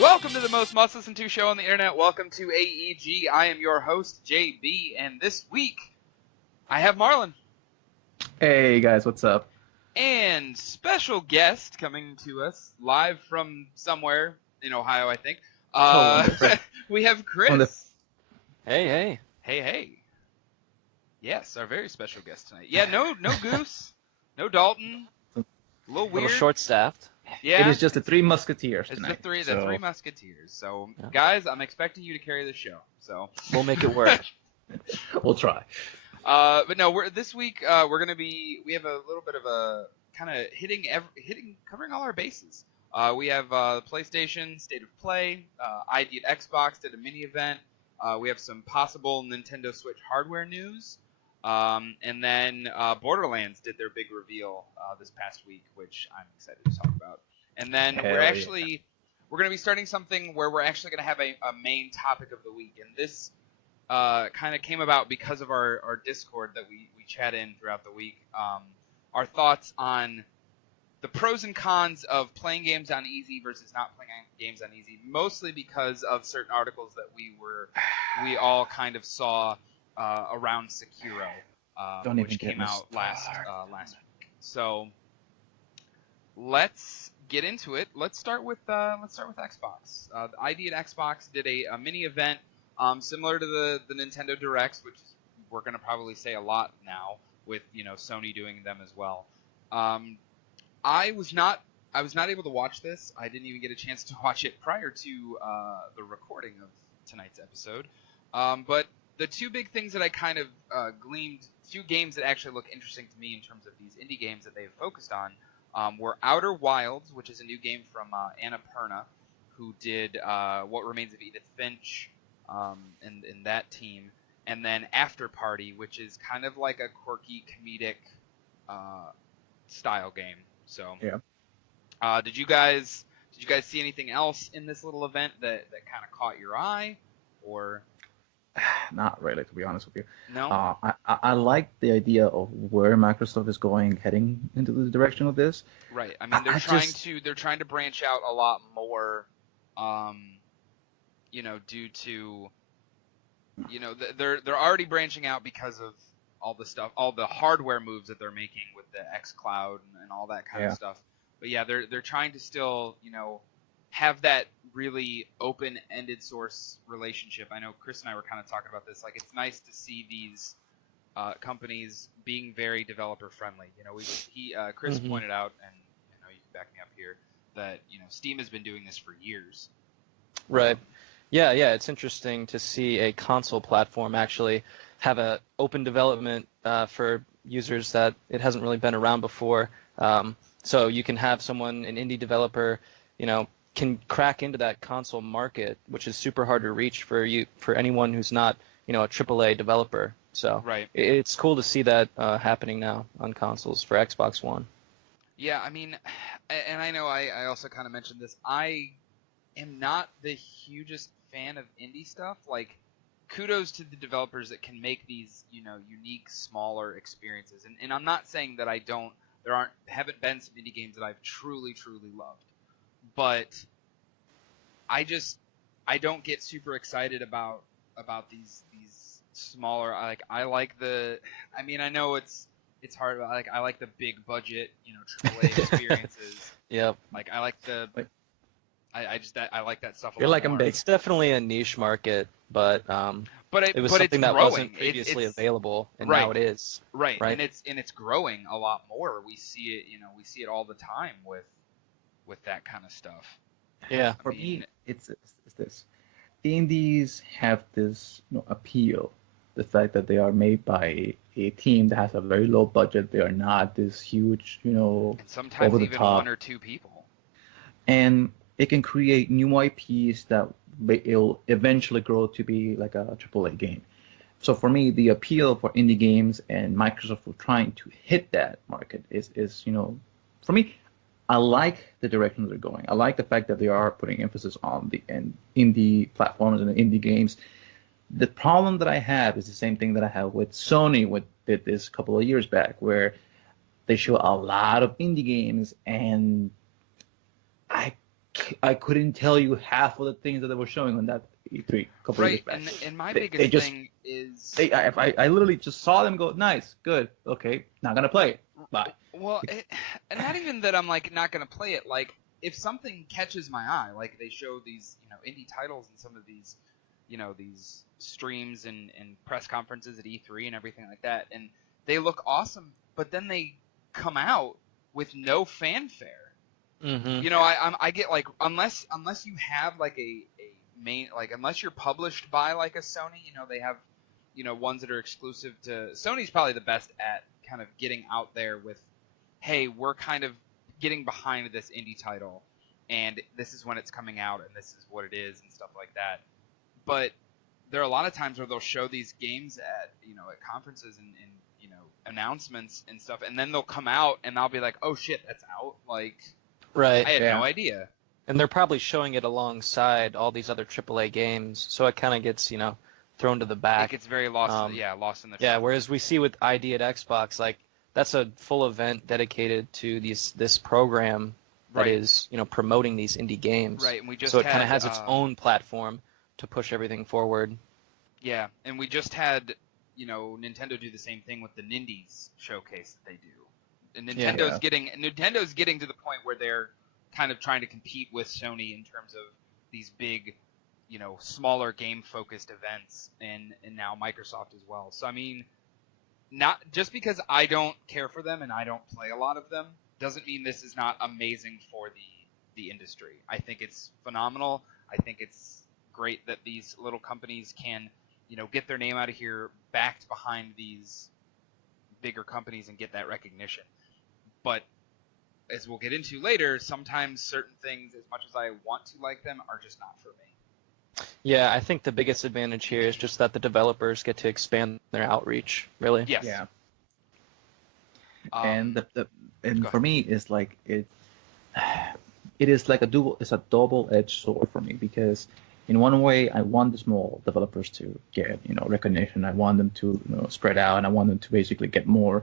Welcome to the most must-listen to show on the internet. Welcome to AEG. I am your host, JB, and this week I have Marlon. Hey guys, what's up? And special guest coming to us live from somewhere in Ohio, I think. We have Chris. Hey. Hey. Yes, our very special guest tonight. Yeah, no Goose, no Dalton. A little A weird. little short-staffed. Yeah. It is just the Three Musketeers It's tonight. the three Musketeers. So, Yeah. guys, I'm expecting you to carry the show. So We'll make it work. We'll try. But no, this week we have a little bit of a kind of covering all our bases. We have PlayStation State of Play. ID at Xbox did a mini event. We have some possible Nintendo Switch hardware news. And then Borderlands did their big reveal this past week, which I'm excited to talk about. And then we're going to be starting something where we're actually going to have a main topic of the week. And this kind of came about because of our Discord that we chat in throughout the week. Our thoughts on the pros and cons of playing games on easy versus not playing games on easy, mostly because of certain articles that we all kind of saw around Sekiro, which came out last week. So let's get into it. Let's start with Xbox. The ID at Xbox did a mini event similar to the Nintendo Directs, which we're going to probably say a lot now with Sony doing them as well. I was not able to watch this. I didn't even get a chance to watch it prior to the recording of tonight's episode. But the two big things that I kind of gleaned, two games that actually look interesting to me in terms of these indie games that they've focused on, were Outer Wilds, which is a new game from Annapurna, who did What Remains of Edith Finch and that team, and then After Party, which is kind of like a quirky comedic style game. So, yeah. Did you guys see anything else in this little event that kind of caught your eye, or? Not really, to be honest with you. No. I like the idea of where Microsoft is heading into the direction of this. Right. I mean, they're trying to branch out a lot more, due to, they're already branching out because of all the stuff, all the hardware moves that they're making with the xCloud and all that kind of stuff. But yeah, they're trying to still, have that really open-ended source relationship. I know Chris and I were kind of talking about this. Like, it's nice to see these companies being very developer-friendly. Chris pointed out, and you can back me up here, that Steam has been doing this for years. Right. Yeah. It's interesting to see a console platform actually have an open development for users that it hasn't really been around before. So you can have someone, an indie developer, can crack into that console market, which is super hard to reach for anyone who's not, a AAA developer. So right. It's cool to see that happening now on consoles for Xbox One. Yeah, I mean, and I know I also kind of mentioned this. I am not the hugest fan of indie stuff. Like, kudos to the developers that can make these, unique, smaller experiences. And I'm not saying that haven't been some indie games that I've truly, truly loved. But I don't get super excited about these smaller. I know it's hard. I like the big budget, AAA experiences. Yep. Like, I like I like that stuff. You're like, I'm big. It's definitely a niche market, but it was something that wasn't previously available, and now it is. Right. And it's growing a lot more. We see it all the time with that kind of stuff. Yeah. For me, it's this. Indies have this appeal. The fact that they are made by a team that has a very low budget. They are not this huge, and sometimes over the even top. one or two people. And it can create new IPs that it'll eventually grow to be like a AAA game. So for me, the appeal for indie games and Microsoft for trying to hit that market is for me, I like the direction they're going. I like the fact that they are putting emphasis on the indie platforms and the indie games. The problem that I have is the same thing that I have with Sony did this a couple of years back, where they show a lot of indie games, and I I couldn't tell you half of the things that they were showing on that E3 a couple of years back. And my They biggest just thing is I literally just saw them go, nice, good, okay, not gonna play it, bye. well, and not even that I'm like not gonna play it. Like if something catches my eye, like they show these indie titles and some of these these streams and press conferences at E3 and everything like that, and they look awesome, but then they come out with no fanfare. Mm-hmm. I get like unless you have like a main, like unless you're published by like a Sony, they have ones that are exclusive to Sony's probably the best at kind of getting out there with, hey, we're kind of getting behind this indie title and this is when it's coming out and this is what it is and stuff like that. But there are a lot of times where they'll show these games at at conferences and announcements and stuff, and then they'll come out and I'll be like, oh shit, that's out. Like, Right. I had no idea. And they're probably showing it alongside all these other AAA games, so it kind of gets, thrown to the back. It gets very lost. Lost in the. Yeah. Whereas we see with ID at Xbox, like that's a full event dedicated to this program that is, promoting these indie games. Right. And we just so it kind of has its own platform to push everything forward. Yeah, and we just had Nintendo do the same thing with the Nindies showcase that they do. And Nintendo's getting to the point where they're kind of trying to compete with Sony in terms of these big, smaller game-focused events, and now Microsoft as well. So I mean, not just because I don't care for them and I don't play a lot of them doesn't mean this is not amazing for the industry. I think it's phenomenal. I think it's great that these little companies can, get their name out of here, backed behind these bigger companies and get that recognition. But as we'll get into later, sometimes certain things, as much as I want to like them, are just not for me. Yeah, I think the biggest advantage here is just that the developers get to expand their outreach, really. Yes. Yeah. And for me, it's like it is like it's a double-edged sword for me, because in one way, I want the small developers to get recognition. I want them to spread out, and I want them to basically get more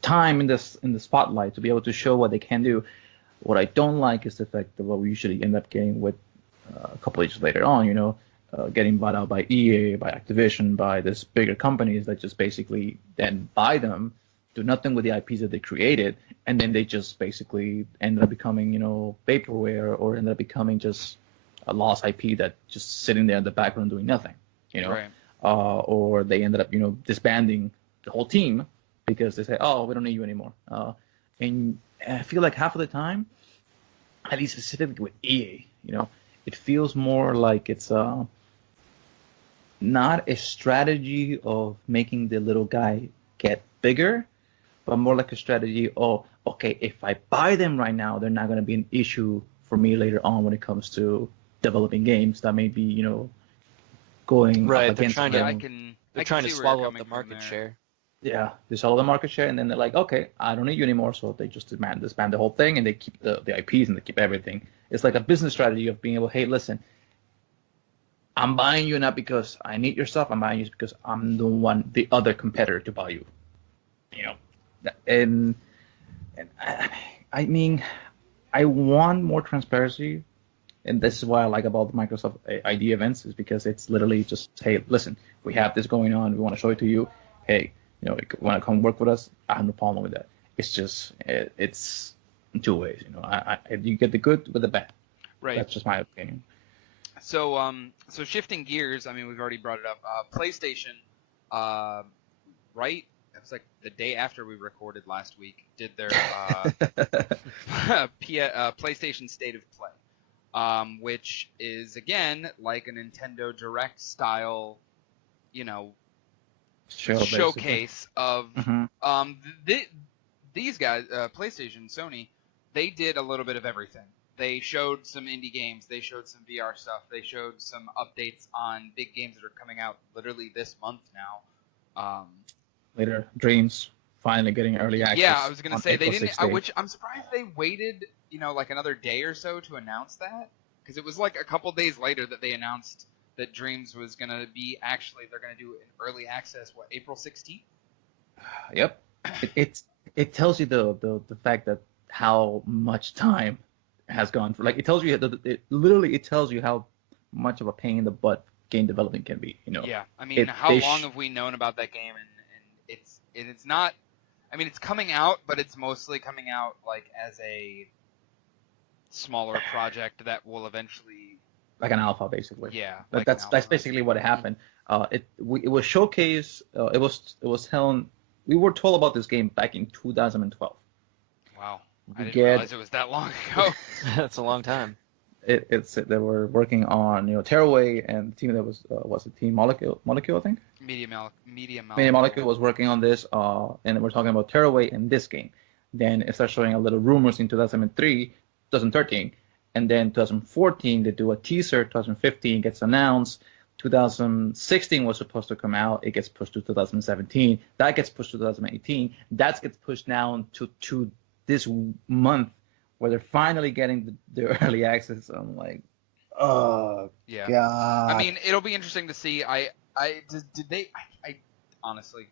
time in the spotlight to be able to show what they can do. What I don't like is the fact that what we usually end up getting with a couple of years later on, getting bought out by EA, by Activision, by this bigger companies that just basically then buy them, do nothing with the IPs that they created, and then they just basically end up becoming, vaporware, or end up becoming just a lost IP that just sitting there in the background doing nothing, Right. Or they ended up, disbanding the whole team because they say, oh, we don't need you anymore. And I feel like half of the time, at least specifically with EA, it feels more like it's not a strategy of making the little guy get bigger, but more like a strategy of, okay, if I buy them right now, they're not going to be an issue for me later on when it comes to developing games that may be, going right. up They're against trying them. They're trying to swallow up the market share. Yeah, they swallow the market share, and then they're like, okay, I don't need you anymore, so they just disband the whole thing, and they keep the IPs and they keep everything. It's like a business strategy of being able, hey, listen, I'm buying you not because I need your stuff, I'm buying you because I'm the other competitor to buy you. And I mean, I want more transparency, and this is what I like about the Microsoft ID events, is because it's literally just, hey, listen, we have this going on, we want to show it to you. Hey, you want to come work with us? I have no problem with that. It's just it's two ways. You get the good with the bad. Right. That's just my opinion. So so shifting gears, I mean, we've already brought it up. PlayStation, right? It was like the day after we recorded last week, did their PlayStation State of Play, which is again like a Nintendo Direct style, showcase of these guys, PlayStation, Sony. They did a little bit of everything. They showed some indie games. They showed some VR stuff. They showed some updates on big games that are coming out literally this month now. Later, Dreams finally getting early access. Yeah, I was gonna say they didn't. 16th. Which I'm surprised they waited, like another day or so to announce that, because it was like a couple days later that they announced that Dreams was gonna be they're gonna do an early access. April 16th? Yep. It tells you the fact that how much time has gone for. Like it tells you it tells you how much of a pain in the butt game development can be. Yeah, I mean, how long have we known about that game? And it's not. I mean, it's coming out, but it's mostly coming out like as a smaller project that will eventually. Like an alpha, basically. Yeah, But that's basically what happened. It was showcased. It was held. We were told about this game back in 2012. Wow, I didn't realize it was that long ago. That's a long time. They were working on Tearaway, and the team that was the team Molecule, I think. Media Molecule was working on this, and we're talking about Tearaway in this game. Then it starts showing a little rumors in 2003, 2013, and then 2014 they do a teaser. 2015 gets announced. 2016 was supposed to come out. It gets pushed to 2017. That gets pushed to 2018. That gets pushed down to this month, where they're finally getting the early access. I'm like, oh yeah. God. I mean, it'll be interesting to see. I honestly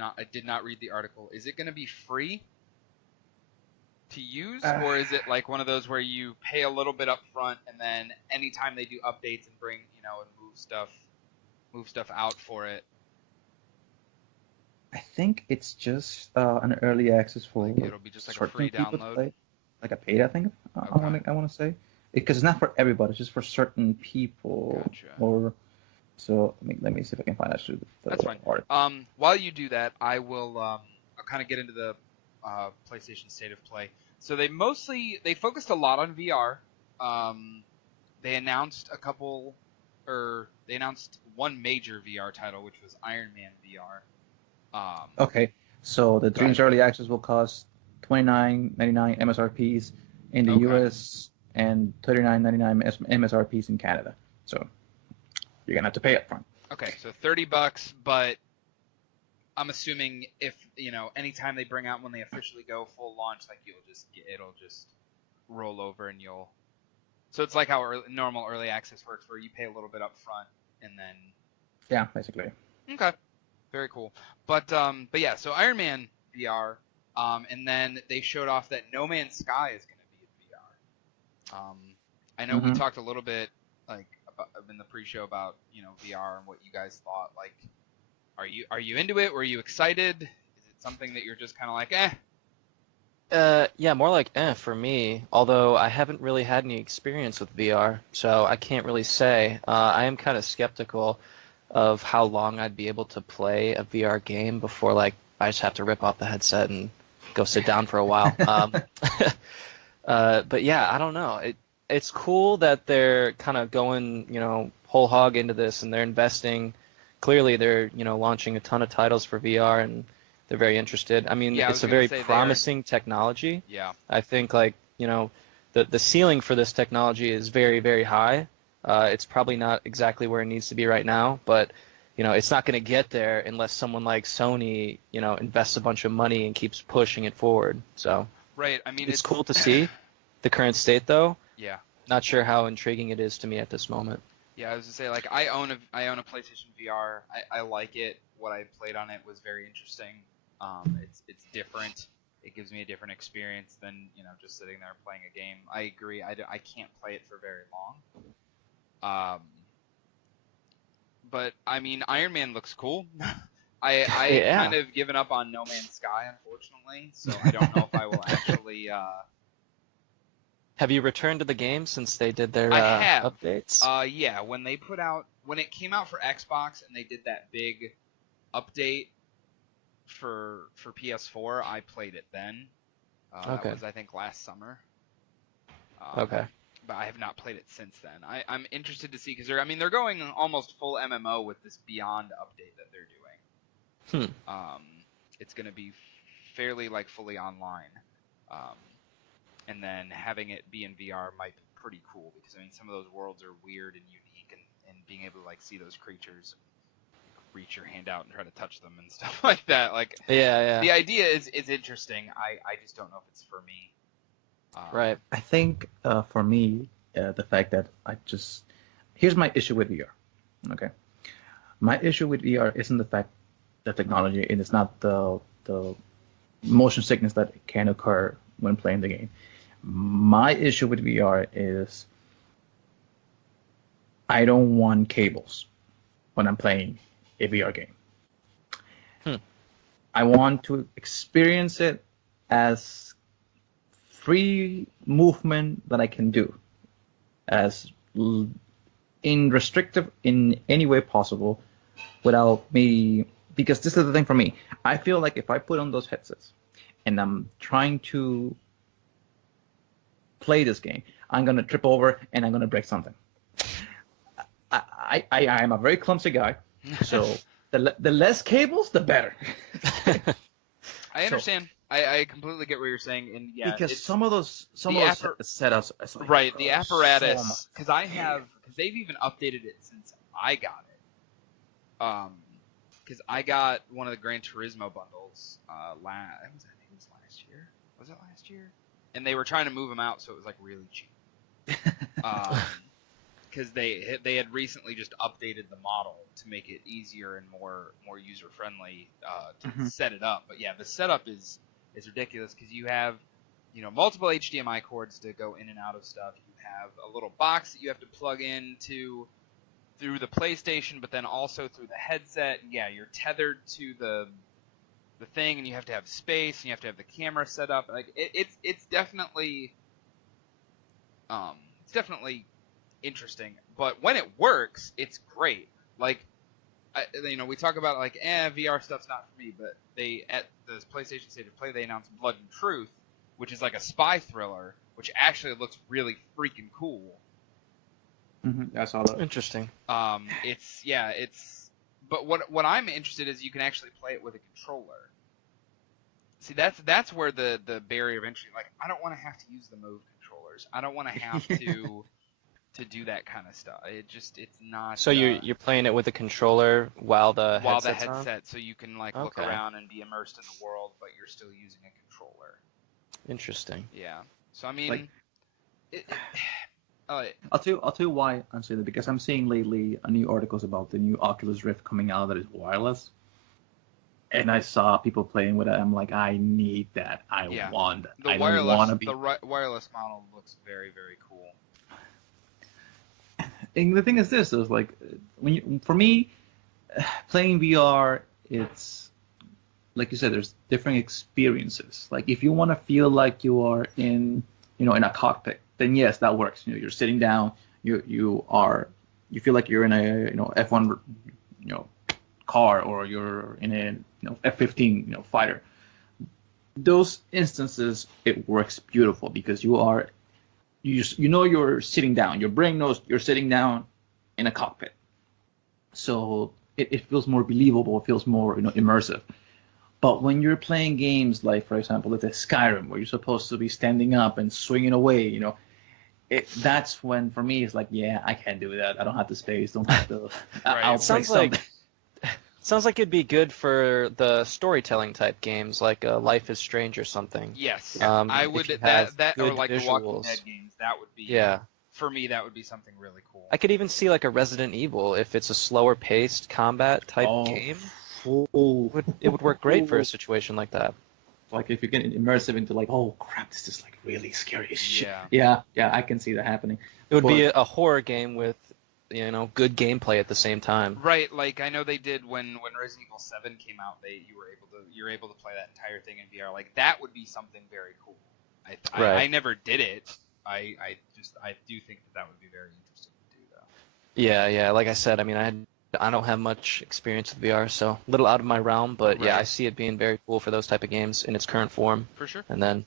I did not read the article. Is it going to be free to use, or is it like one of those where you pay a little bit up front and then anytime they do updates and bring and move stuff out for it? I think it's just an early access for. Like it'll be just like a free download, like a beta thing. Okay. I want to say, because it's not for everybody. It's just for certain people. Gotcha. Or so let me see if I can find actually That's fine. Article. While you do that, I will. I'll kind of get into the PlayStation State of Play. So they focused a lot on VR. They announced they announced one major VR title, which was Iron Man VR. Okay, so the Dreams Early Access will cost $29.99 MSRPs in the US and $39.99 MSRPs in Canada. So you're gonna have to pay up front. Okay, so $30, but I'm assuming if anytime they bring out when they officially go full launch, like it'll just roll over and you'll. So it's like how normal early access works, where you pay a little bit up front and then. Yeah, basically. Okay, very cool. But yeah, so Iron Man VR, and then they showed off that No Man's Sky is going to be in VR. I know we talked a little bit in the pre-show about VR and what you guys thought. Like, are you into it? Were you excited? Is it something that you're just kind of like, eh? Yeah, more like for me, although I haven't really had any experience with VR, so I can't really say. I am kind of skeptical of how long I'd be able to play a VR game before I just have to rip off the headset and go sit down for a while. But yeah, I don't know. It's cool that they're kind of going, whole hog into this, and they're investing. Clearly, they're launching a ton of titles for VR, and they're very interested. I mean, it's a very promising technology. Yeah. I think the ceiling for this technology is very, very high. It's probably not exactly where it needs to be right now, but it's not going to get there unless someone like Sony, invests a bunch of money and keeps pushing it forward. So right. I mean, it's cool to see the current state, though. Yeah. Not sure how intriguing it is to me at this moment. Yeah, I was gonna say I own a PlayStation VR. I like it. What I played on it was very interesting. It's different. It gives me a different experience than just sitting there playing a game. I agree. I can't play it for very long. But I mean, Iron Man looks cool. I kind of given up on No Man's Sky, unfortunately. So I don't know if I will actually. Have you returned to the game since they did their updates? Yeah, when it came out for Xbox and they did that big update for PS4, I played it then. That was, I think, last summer. Okay. But I have not played it since then. I'm interested to see, because they're going almost full MMO with this Beyond update that they're doing. It's going to be fairly fully online. And then having it be in VR might be pretty cool, because some of those worlds are weird and unique, and being able to see those creatures, reach your hand out and try to touch them and stuff like that. Yeah. The idea is interesting. I just don't know if it's for me. Right. I think for me, the fact that here's my issue with VR. Okay, my issue with VR isn't the fact that technology, and it's not the motion sickness that can occur when playing the game. My issue with VR is I don't want cables when I'm playing a VR game. Hmm. I want to experience it as free movement that I can do, as in restrictive in any way possible, without me. Because this is the thing for me. I feel like if I put on those headsets and I'm trying to play this game, I'm gonna trip over and I'm gonna break something. I am a very clumsy guy, so the less cables, the better. I understand. I completely get what you're saying, and yeah, Because it's some of those setups, it's like, right. The so apparatus, much. because they've even updated it since I got it. Because I got one of the Gran Turismo bundles. I think it was last year. Was it last year? And they were trying to move them out, so it was like really cheap. Because they had recently just updated the model to make it easier and more user friendly to set it up. But yeah, the setup is ridiculous because you have multiple HDMI cords to go in and out of stuff. You have a little box that you have to plug into through the PlayStation, but then also through the headset. And yeah, you're tethered to the thing, and you have to have space, and you have to have the camera set up. Like it's definitely interesting, but when it works, it's great. Like, we talk about like, VR stuff's not for me, but they at the PlayStation State of Play they announced Blood and Truth, which is like a spy thriller, which actually looks really freaking cool. I saw that. Interesting. But what I'm interested is you can actually play it with a controller. See, that's where the barrier of entry. Like, I don't want to have to use the Move controllers. I don't want to have to do that kind of stuff. It's not. So you're playing it with a controller while the headset's headset, on? so you can look around and be immersed in the world, but you're still using a controller. Interesting. Yeah. So I mean, I'll tell you why I'm saying that, because I'm seeing lately new articles about the new Oculus Rift coming out that is wireless, and I saw people playing with it. I'm like, I need that. I want that. The wireless model looks very, very cool. And the thing is this is like, for me, playing VR, it's like you said, there's different experiences. Like if you want to feel like you are in a cockpit, then yes, that works. You're sitting down, you feel like you're in a F1 car, or you're in a F-15 fighter. Those instances, it works beautiful because you're sitting down. Your brain knows you're sitting down in a cockpit, so it feels more believable. It feels more immersive. But when you're playing games like, for example, like the Skyrim, where you're supposed to be standing up and swinging away, that's when for me it's like, yeah, I can't do that. I don't have the space. Don't have the. Right. Sounds like it'd be good for the storytelling type games, like Life is Strange or something. Yes, I would. That or like the Walking Dead games. That would be. Yeah. For me, that would be something really cool. I could even see like a Resident Evil if it's a slower paced combat type game. It would work great for a situation like that. Like if you get immersive into like, oh crap, this is like really scary shit. Yeah, I can see that happening. It would be a horror game with good gameplay at the same time. Right, like I know they did when Resident Evil 7 came out. You were able to play that entire thing in VR. Like that would be something very cool. I never did it. I do think that would be very interesting to do though. Yeah. Like I said, I mean, I don't have much experience with VR, so a little out of my realm. But yeah, I see it being very cool for those type of games in its current form. For sure. And then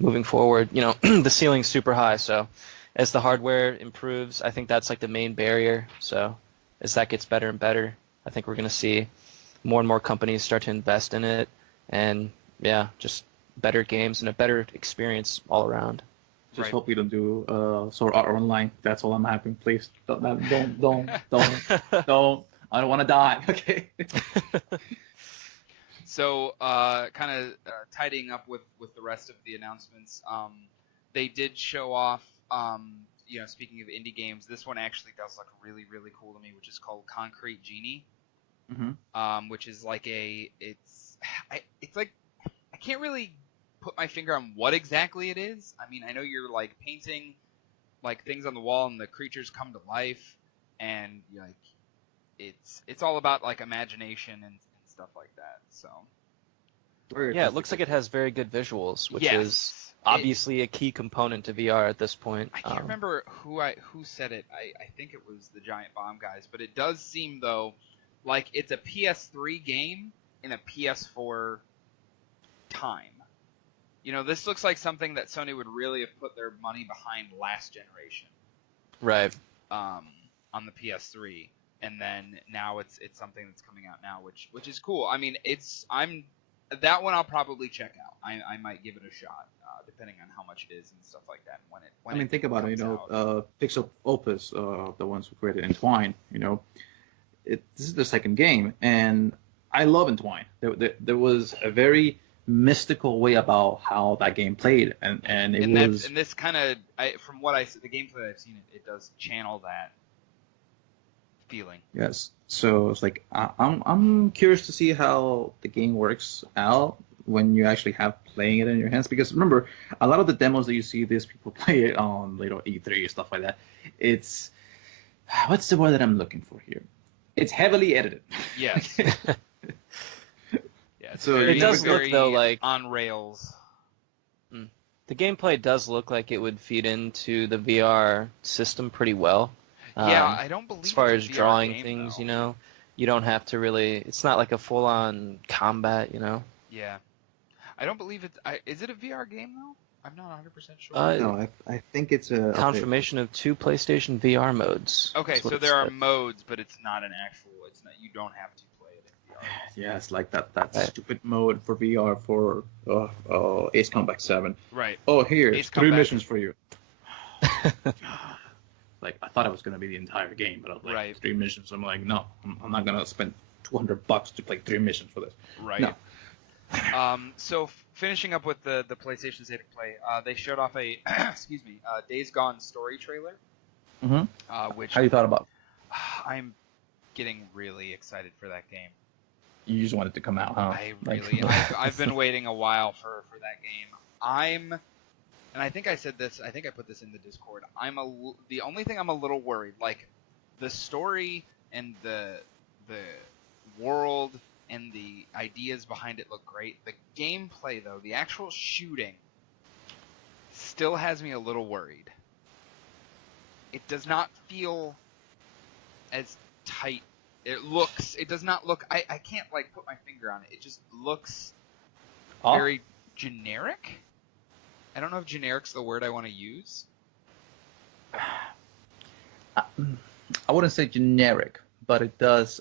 moving forward, the ceiling's super high, so. As the hardware improves, I think that's like the main barrier. So as that gets better and better, I think we're going to see more and more companies start to invest in it, and just better games and a better experience all around. Just hope we don't do Sword Art Online. That's all I'm having. Please don't. I don't want to die. Okay. So kind of tidying up with the rest of the announcements, they did show off. Speaking of indie games, this one actually does look really, really cool to me, which is called Concrete Genie. Which is like it's like I can't really put my finger on what exactly it is. I mean, I know you're like painting like things on the wall and the creatures come to life, and like it's all about like imagination and stuff like that. So Yeah, it looks like it has very good visuals, which Yes. is obviously a key component to VR at this point. I can't remember who said it. I think it was the Giant Bomb guys, but it does seem though like it's a PS3 game in a PS4 time. You know, this looks like something that Sony would really have put their money behind last generation. Right. On the PS3, and then now it's something that's coming out now, which is cool. I mean, that one I'll probably check out. I might give it a shot, depending on how much it is and stuff like that. When think about it. Pixel Opus, the ones who created Entwine. This is the second game, and I love Entwine. There was a very mystical way about how that game played, and this kind of, from what the gameplay I've seen, it does channel that feeling. Yes. So it's like I'm curious to see how the game works out when you actually have playing it in your hands, because remember, a lot of the demos that you see these people play it on E3 and stuff like that, it's what's the word that I'm looking for here? It's heavily edited. Yes. Yeah, so it does look though like on rails. The gameplay does look like it would feed into the VR system pretty well. Yeah, I don't believe as far as VR drawing game, things, though. you don't have to really. It's not like a full-on combat, Yeah, I don't believe it. Is it a VR game though? I'm not 100% sure. No, I think it's a confirmation of 2 PlayStation VR modes. Okay, so there are modes, but it's not an actual. It's not. You don't have to play it in VR. Yeah, it's like that stupid mode for VR for Ace Combat 7. Right. Oh, here, Ace 3 Combat. missions for you. Like, I thought it was gonna be the entire game, but I was like, Right. 3 missions. I'm like, no, I'm not gonna spend $200 to play 3 missions for this. Right. No. So finishing up with the PlayStation State of Play, they showed off a Days Gone story trailer. Mm-hmm. Which How you thought about? I'm getting really excited for that game. You just want it to come out, huh? I've been waiting a while for that game. And I think I said this. I think I put this in the Discord. The only thing I'm a little worried, like the story and the world and the ideas behind it look great. The gameplay, though, the actual shooting, still has me a little worried. It does not feel as tight. It does not look. I can't like put my finger on it. It just looks very generic. I don't know if generic's the word I want to use. I wouldn't say generic, but it does.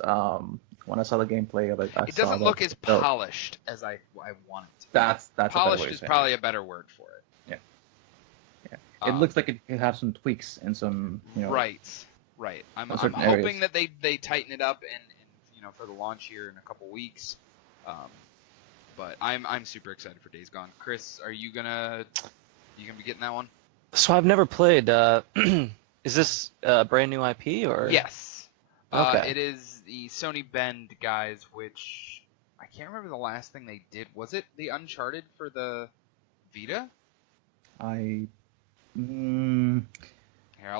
When I saw the gameplay of it, it doesn't look as polished as I want it to. That's polished is probably a better word for it. Yeah. It looks like it could have some tweaks and some. Right. I'm hoping areas. that they tighten it up and for the launch here in a couple weeks. But I'm super excited for Days Gone. Chris, are you gonna be getting that one? So I've never played. Is this a brand new IP or? Yes. Okay. It is the Sony Bend guys, which I can't remember the last thing they did. Was it the Uncharted for the Vita? Here,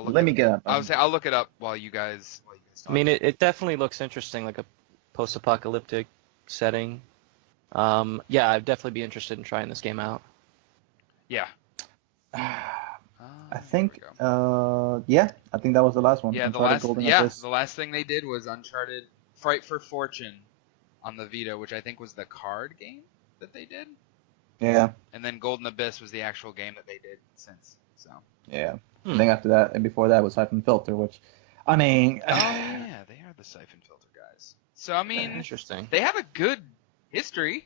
Let me get up. I'll look it up while you guys talk. I mean, it definitely looks interesting, like a post-apocalyptic setting. Yeah, I'd definitely be interested in trying this game out. Yeah. I think, I think that was the last one. Yeah, the last thing they did was Uncharted Fright for Fortune on the Vita, which I think was the card game that they did. Yeah. And then Golden Abyss was the actual game that they did since. So. Yeah. I think after that and before that was Siphon Filter, which, I mean. Oh yeah, they are the Siphon Filter guys. So I mean, interesting. They have a good history.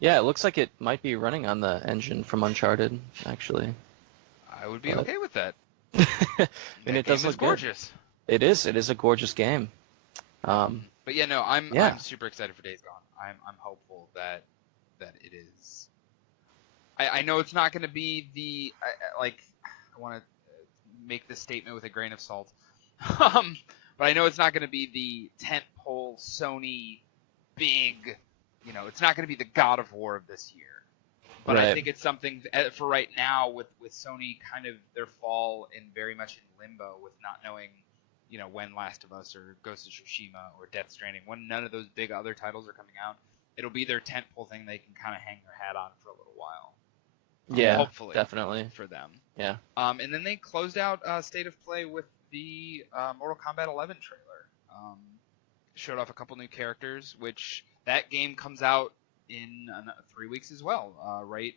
Yeah, it looks like it might be running on the engine from Uncharted, actually. I would be okay with that. And it does look gorgeous. Good. It is a gorgeous game. But yeah, no, I'm super excited for Days Gone. I'm hopeful that it is. I know it's not going to be I want to make this statement with a grain of salt. But I know it's not going to be the tentpole Sony big. It's not going to be the God of War of this year. But I Right. think it's something for right now with Sony kind of their fall in very much in limbo with not knowing, when Last of Us or Ghost of Tsushima or Death Stranding, when none of those big other titles are coming out, it'll be their tentpole thing they can kind of hang their hat on for a little while. Yeah, hopefully, definitely. for them. Yeah. And then they closed out State of Play with the Mortal Kombat 11 trailer. Showed off a couple new characters, which that game comes out in 3 weeks as well, right?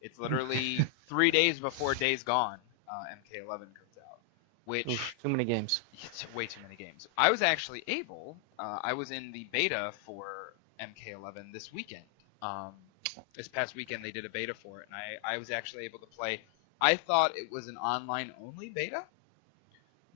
It's literally 3 days before Days Gone. MK11 comes out, which Oof, too many games. it's way too many games. I was actually able. I was in the beta for MK11 this weekend. This past weekend they did a beta for it, and I was actually able to play. I thought it was an online only beta,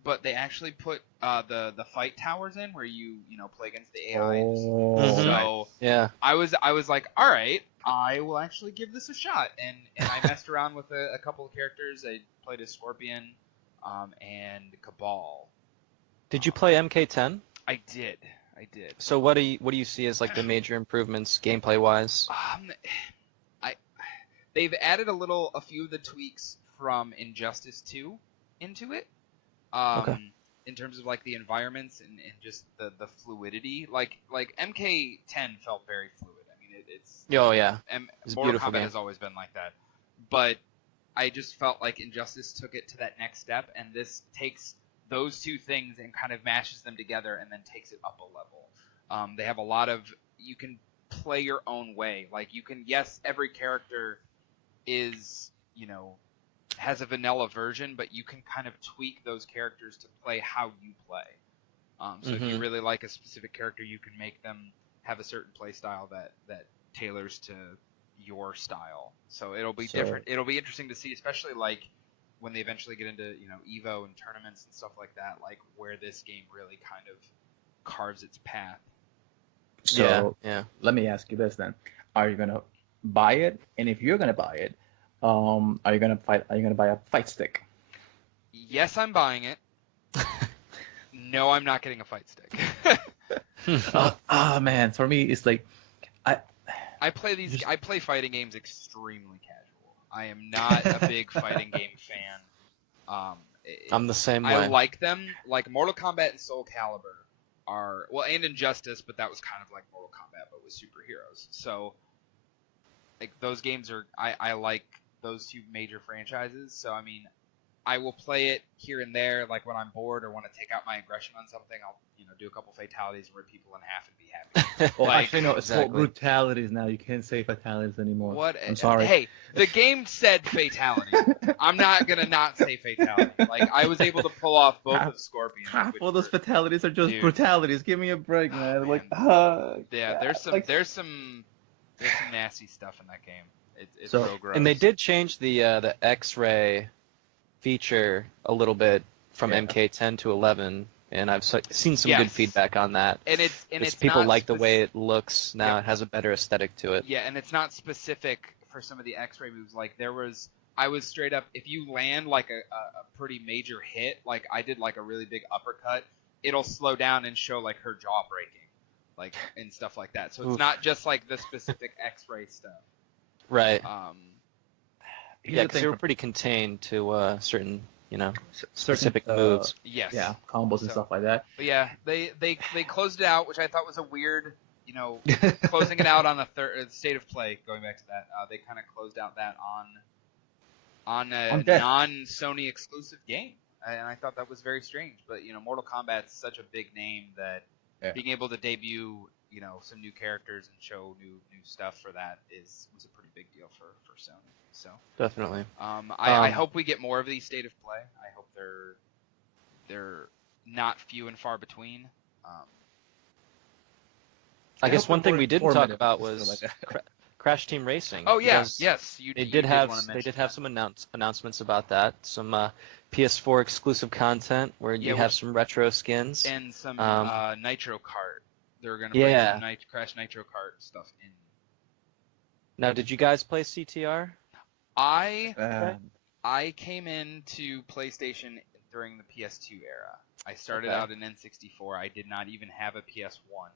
but they actually put the fight towers in where you play against the AIs. Oh. So Yeah. I was like, all right, I will actually give this a shot, and I messed around with a couple of characters. I played as Scorpion, and Cabal. Did you play MK10? I did. So what do you see as like the major improvements gameplay wise? They've added a few of the tweaks from Injustice 2 into it. Okay. In terms of like the environments and just the fluidity, like MK10 felt very fluid. I mean, it's Oh yeah. It's a Mortal beautiful Kombat game. has always been like that, but I just felt like Injustice took it to that next step, and this takes those two things and kind of mashes them together and then takes it up a level. They have a lot of, you can play your own way. Like you can, yes, every character is, has a vanilla version, but you can kind of tweak those characters to play how you play. So if you really like a specific character, you can make them have a certain play style that tailors to your style. So it'll be different. It'll be interesting to see, especially like when they eventually get into Evo and tournaments and stuff like that, like where this game really kind of carves its path. So yeah. let me ask you this then: are you gonna buy it? And if you're gonna buy it, are you gonna buy a fight stick? Yes, I'm buying it. No, I'm not getting a fight stick. Man, for me it's like I play fighting games extremely casual. I am not a big fighting game fan. I'm the same way. I like them. Like Mortal Kombat and Soul Calibur are and Injustice, but that was kind of like Mortal Kombat but with superheroes. So like those games are I like those two major franchises. So I mean, I will play it here and there, like when I'm bored or want to take out my aggression on something. I'll do a couple fatalities and rip people in half and be happy. well, Like, actually no, it's called exactly. brutalities now. You can't say fatalities anymore. What? I'm sorry. Hey, the game said fatality. I'm not gonna not say fatality. Like I was able to pull off both of Scorpion. Half which of those were- fatalities are just Dude. brutalities. Give me a break, man. Like, Yeah, there's some nasty stuff in that game. It's So- so gross. And they did change the X-ray feature a little bit from Yeah. MK10 to 11, and I've seen some Yes. good feedback on that. and it's People not like the way spec- it looks now. Yeah. It has a better aesthetic to it. Yeah, and it's not specific for some of the X-ray moves. Like I was straight up. If you land like a pretty major hit, like I did like a really big uppercut, it'll slow down and show like her jaw breaking, like and stuff like that. So it's Oof. not just like the specific X-ray stuff. Right. Here's Yeah, the because thing they were from- pretty contained to certain, certain, specific moves. Yes. Yeah, combos and So- stuff like that. But yeah, they closed it out, which I thought was a weird, closing it out on the third State of Play. Going back to that, they kind of closed out that on a On death. non-Sony exclusive game, and I thought that was very strange. But Mortal Kombat's such a big name that being able to debut, some new characters and show new stuff for that was a pretty big deal for Sony. So Definitely. I hope we get more of these State of Play. I hope they're not few and far between. I guess hope one they're thing more we didn't talk informative, about something was like that. Crash Team Racing. Oh yeah, because yes, They you did have wanna mention that. some announcements about that. Some PS4 exclusive content where you Yeah, have which- some retro skins. and some Nitro Kart. They're gonna Yeah. bring some Crash Nitro Kart stuff in. Now, did you guys play CTR? I came into PlayStation during the PS2 era. I started Okay. out in N64. I did not even have a PS1,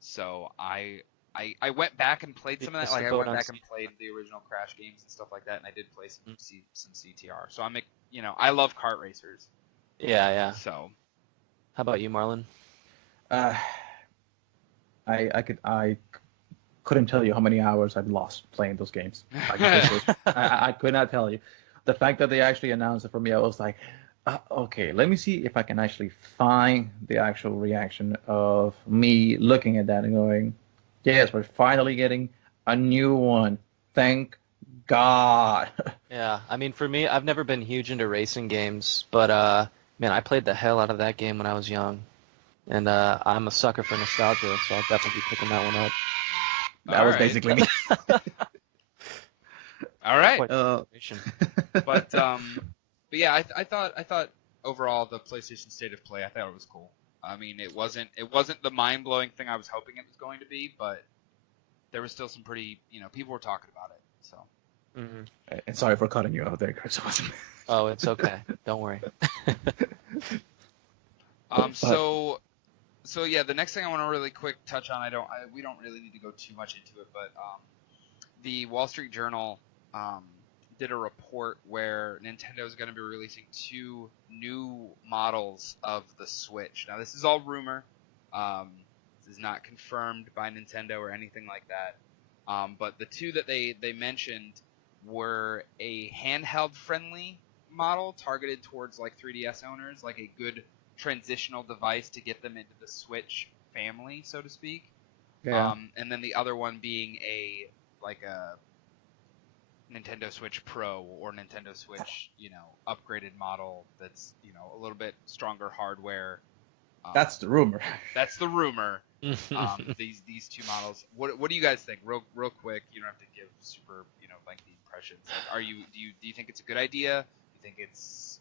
so I I went back and played some of that. missed Like the I boat went on back and CTR. played the original Crash games and stuff like that, and I did play some CTR. So I love kart racers. Yeah, yeah. So How about you, Marlon? Uh, I couldn't tell you how many hours I've lost playing those games. Like, I could not tell you. The fact that they actually announced it for me, I was like, okay, let me see if I can actually find the actual reaction of me looking at that and going, yes, we're finally getting a new one. Thank God. Yeah, I mean, for me, I've never been huge into racing games, but man, I played the hell out of that game when I was young, and I'm a sucker for nostalgia, so I'll definitely be picking that one up. That All was right. basically me. all right. Quite the information. But yeah, I thought overall the PlayStation State of Play, I thought it was cool. I mean, it wasn't the mind blowing thing I was hoping it was going to be, but there was still some pretty, people were talking about it. So. Mhm. And sorry for cutting you out there, Chris. Oh, it's okay. Don't worry. So yeah, the next thing I want to really quick touch on, we don't really need to go too much into it, but the Wall Street Journal did a report where Nintendo is going to be releasing 2 new models of the Switch. Now, this is all rumor. This is not confirmed by Nintendo or anything like that. But the 2 that they mentioned were a handheld-friendly model targeted towards like 3DS owners, like a good transitional device to get them into the Switch family, so to speak. Yeah. And then the other one being a Nintendo Switch Pro or Nintendo Switch, upgraded model that's, a little bit stronger hardware. That's the rumor. That's the rumor. These 2 models. What do you guys think? Real quick. You don't have to give super lengthy impressions. Like, do you think it's a good idea? Do you think it's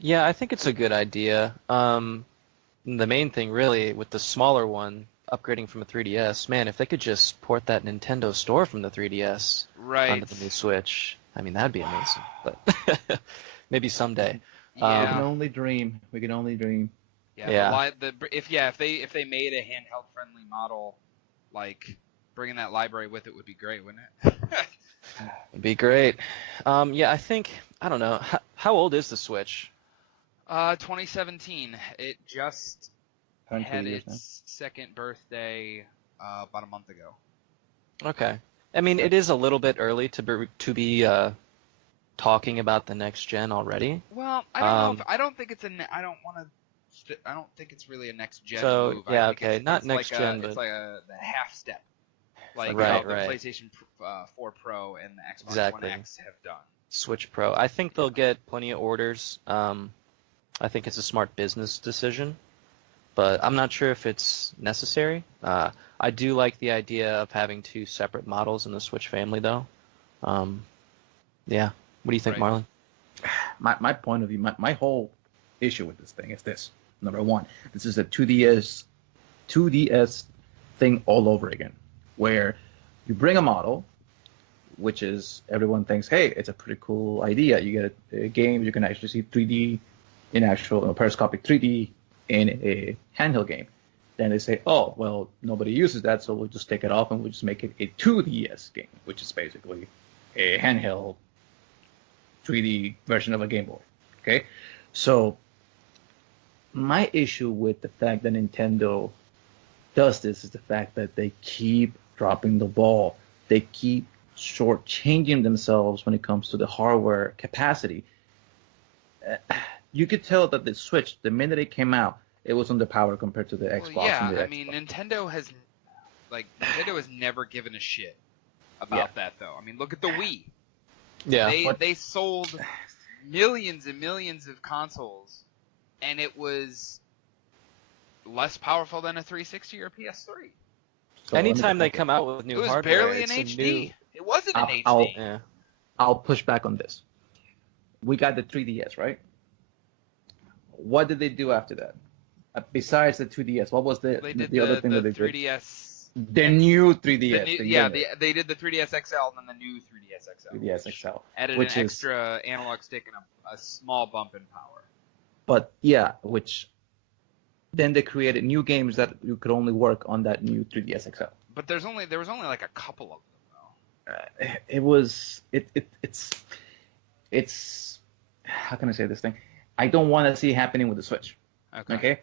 Yeah, I think it's a good idea. The main thing really with the smaller one, upgrading from a 3DS, man, if they could just port that Nintendo Store from the 3DS right onto the new Switch, I mean, that'd be amazing. But maybe someday. We can Yeah. only dream. We can only dream. Yeah. If they made a handheld friendly model, like bringing that library with it would be great, wouldn't it? It'd be great. Yeah, I don't know. How old is the Switch? 2017. It just Turned 2 had years now. its second birthday about a month ago. Okay. I mean, it is a little bit early to be talking about the next gen already. Well, I don't know. I don't think it's I don't want to. I don't think it's really a next gen So, move. yeah, I think okay, not it's next like gen, it's but like the half step, like Right, how the right. PlayStation 4 Pro and the Xbox Exactly. One X have done. Switch Pro. I think they'll get plenty of orders. I think it's a smart business decision, but I'm not sure if it's necessary. I do like the idea of having 2 separate models in the Switch family, though. Yeah. What do you think, Right. Marlon? My point of view, my whole issue with this thing is this. Number one, this is a 2DS thing all over again, where you bring a model, which is everyone thinks, hey, it's a pretty cool idea. You get a game, you can actually see 3D in actual periscopic 3D in a handheld game. Then they say, oh, well, nobody uses that, so we'll just take it off and we'll just make it a 2DS game, which is basically a handheld 3D version of a Game Boy. Okay, so my issue with the fact that Nintendo does this is the fact that they keep dropping the ball. They keep shortchanging themselves when it comes to the hardware capacity. You could tell that the Switch, the minute it came out, it was underpowered compared to the Xbox. Well, yeah, and the I mean, Xbox. Nintendo has never given a shit about that though. I mean, look at the Wii. Yeah. They sold millions and millions of consoles, and it was less powerful than a 360 or PS3. So let me Anytime they okay. come out with new It was hardware, barely it's an a HD. new. It wasn't an I'll- HD. Yeah. I'll push back on this. We got the 3DS, right? What did they do after that? Besides the 2DS, what was They did the other thing the that they did? 3DS. The new 3DS. They did the 3DS XL and then the new 3DS XL. 3DS which XL. Added which an is- extra analog stick and a small bump in power. But yeah, which then they created new games that you could only work on that new 3DS XL. But there was only like a couple of them It's how can I say this thing? I don't want to see it happening with the Switch. though. Okay?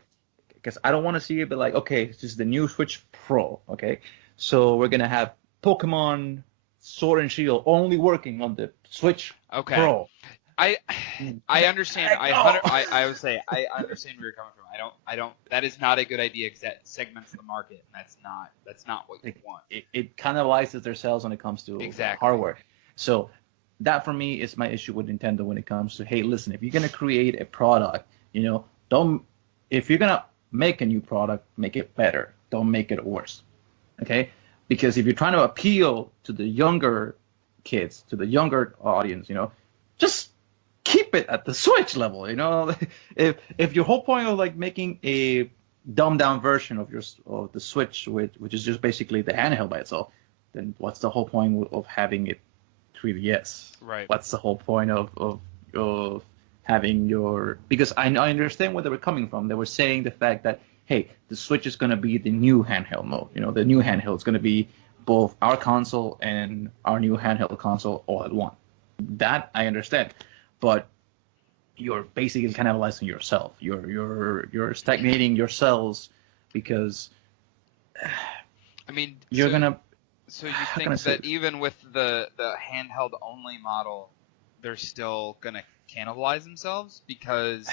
Because I don't want to see it be like, okay, this is the new Switch Pro. Okay? So we're going to have Pokemon Sword and Shield only working on the Switch Okay. Pro. I understand. I would say I understand where you're coming from. I don't. That is not a good idea because that segments the market, and that's not what you want. It cannibalizes their sales when it comes to Exactly. hardware. So that for me is my issue with Nintendo when it comes to, hey, listen, if you're gonna create a product, if you're gonna make a new product, make it better. Don't make it worse. Okay? Because if you're trying to appeal to the younger kids, to the younger audience, just keep it at the Switch level. If your whole point of like making a dumbed down version of the Switch, which is just basically the handheld by itself, then what's the whole point of having it 3DS? Right. What's the whole point of having your? Because I understand where they were coming from. They were saying the fact that, hey, the Switch is going to be the new handheld mode. The new handheld is going to be both our console and our new handheld console all at one. That I understand. But you're basically cannibalizing yourself. You're stagnating your cells because I mean, you're gonna. So you think that even with the handheld only model, they're still gonna cannibalize themselves because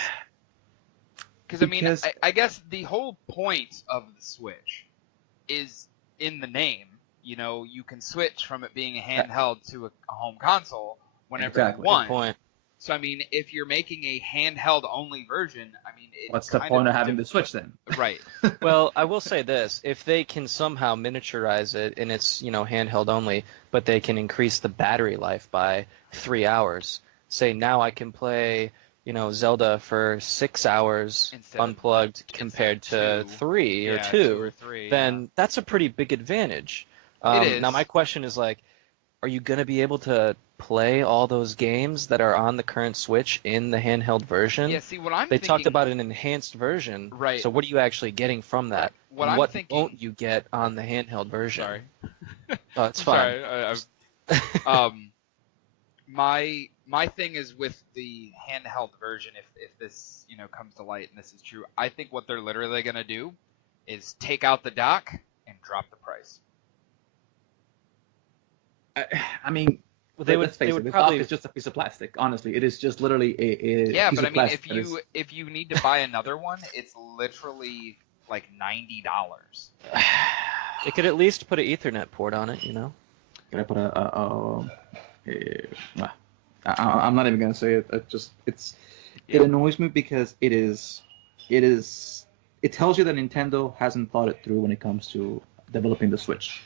I mean I guess the whole point of the Switch is in the name. You can switch from it being a handheld to a home console whenever you want. Good point. So, I mean, if you're making a handheld-only version, I mean, what's the point of having the Switch then? Right. Well, I will say this. If they can somehow miniaturize it and it's, handheld only, but they can increase the battery life by 3 hours, say now I can play, Zelda for 6 hours unplugged compared to 3 or 2, then that's a pretty big advantage. It is. Now, my question is like, are you going to be able to play all those games that are on the current Switch in the handheld version? Yeah, see, what I'm They thinking... talked about an enhanced version. Right. So what are you actually getting from that? What and I'm thinking... won't you get on the handheld version? Sorry. Oh, it's fine. Sorry. My thing is with the handheld version, if this, comes to light and this is true, I think what they're literally going to do is take out the dock and drop the price. I mean, let's face it, this dock is just a piece of plastic. Honestly, it is just literally a piece of plastic. If you need to buy another one, it's literally like $90. They could at least put an Ethernet port on it, Can I put I'm not even gonna say it. It annoys me because it tells you that Nintendo hasn't thought it through when it comes to developing the Switch.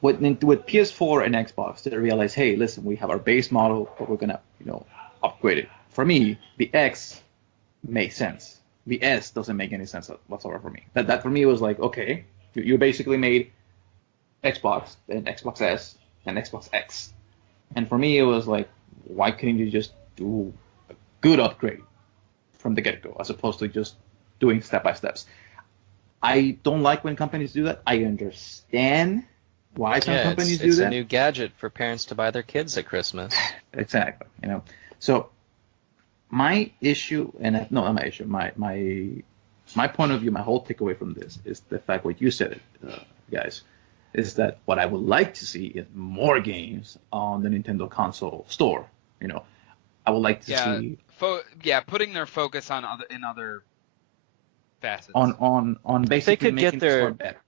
With PS4 and Xbox, they realize, hey, listen, we have our base model, but we're gonna, upgrade it. For me, the X makes sense. The S doesn't make any sense whatsoever for me. That for me was like, okay, you basically made Xbox, then Xbox S, and Xbox X. And for me, it was like, why couldn't you just do a good upgrade from the get-go, as opposed to just doing step-by-steps? I don't like when companies do that. I understand why some companies do that. It's a new gadget for parents to buy their kids at Christmas. Exactly. So my issue, not my issue, my point of view, my whole takeaway from this is the fact what you said, guys, is that what I would like to see is more games on the Nintendo console store. I would like to see. Putting their focus on other facets. On basically making the store better.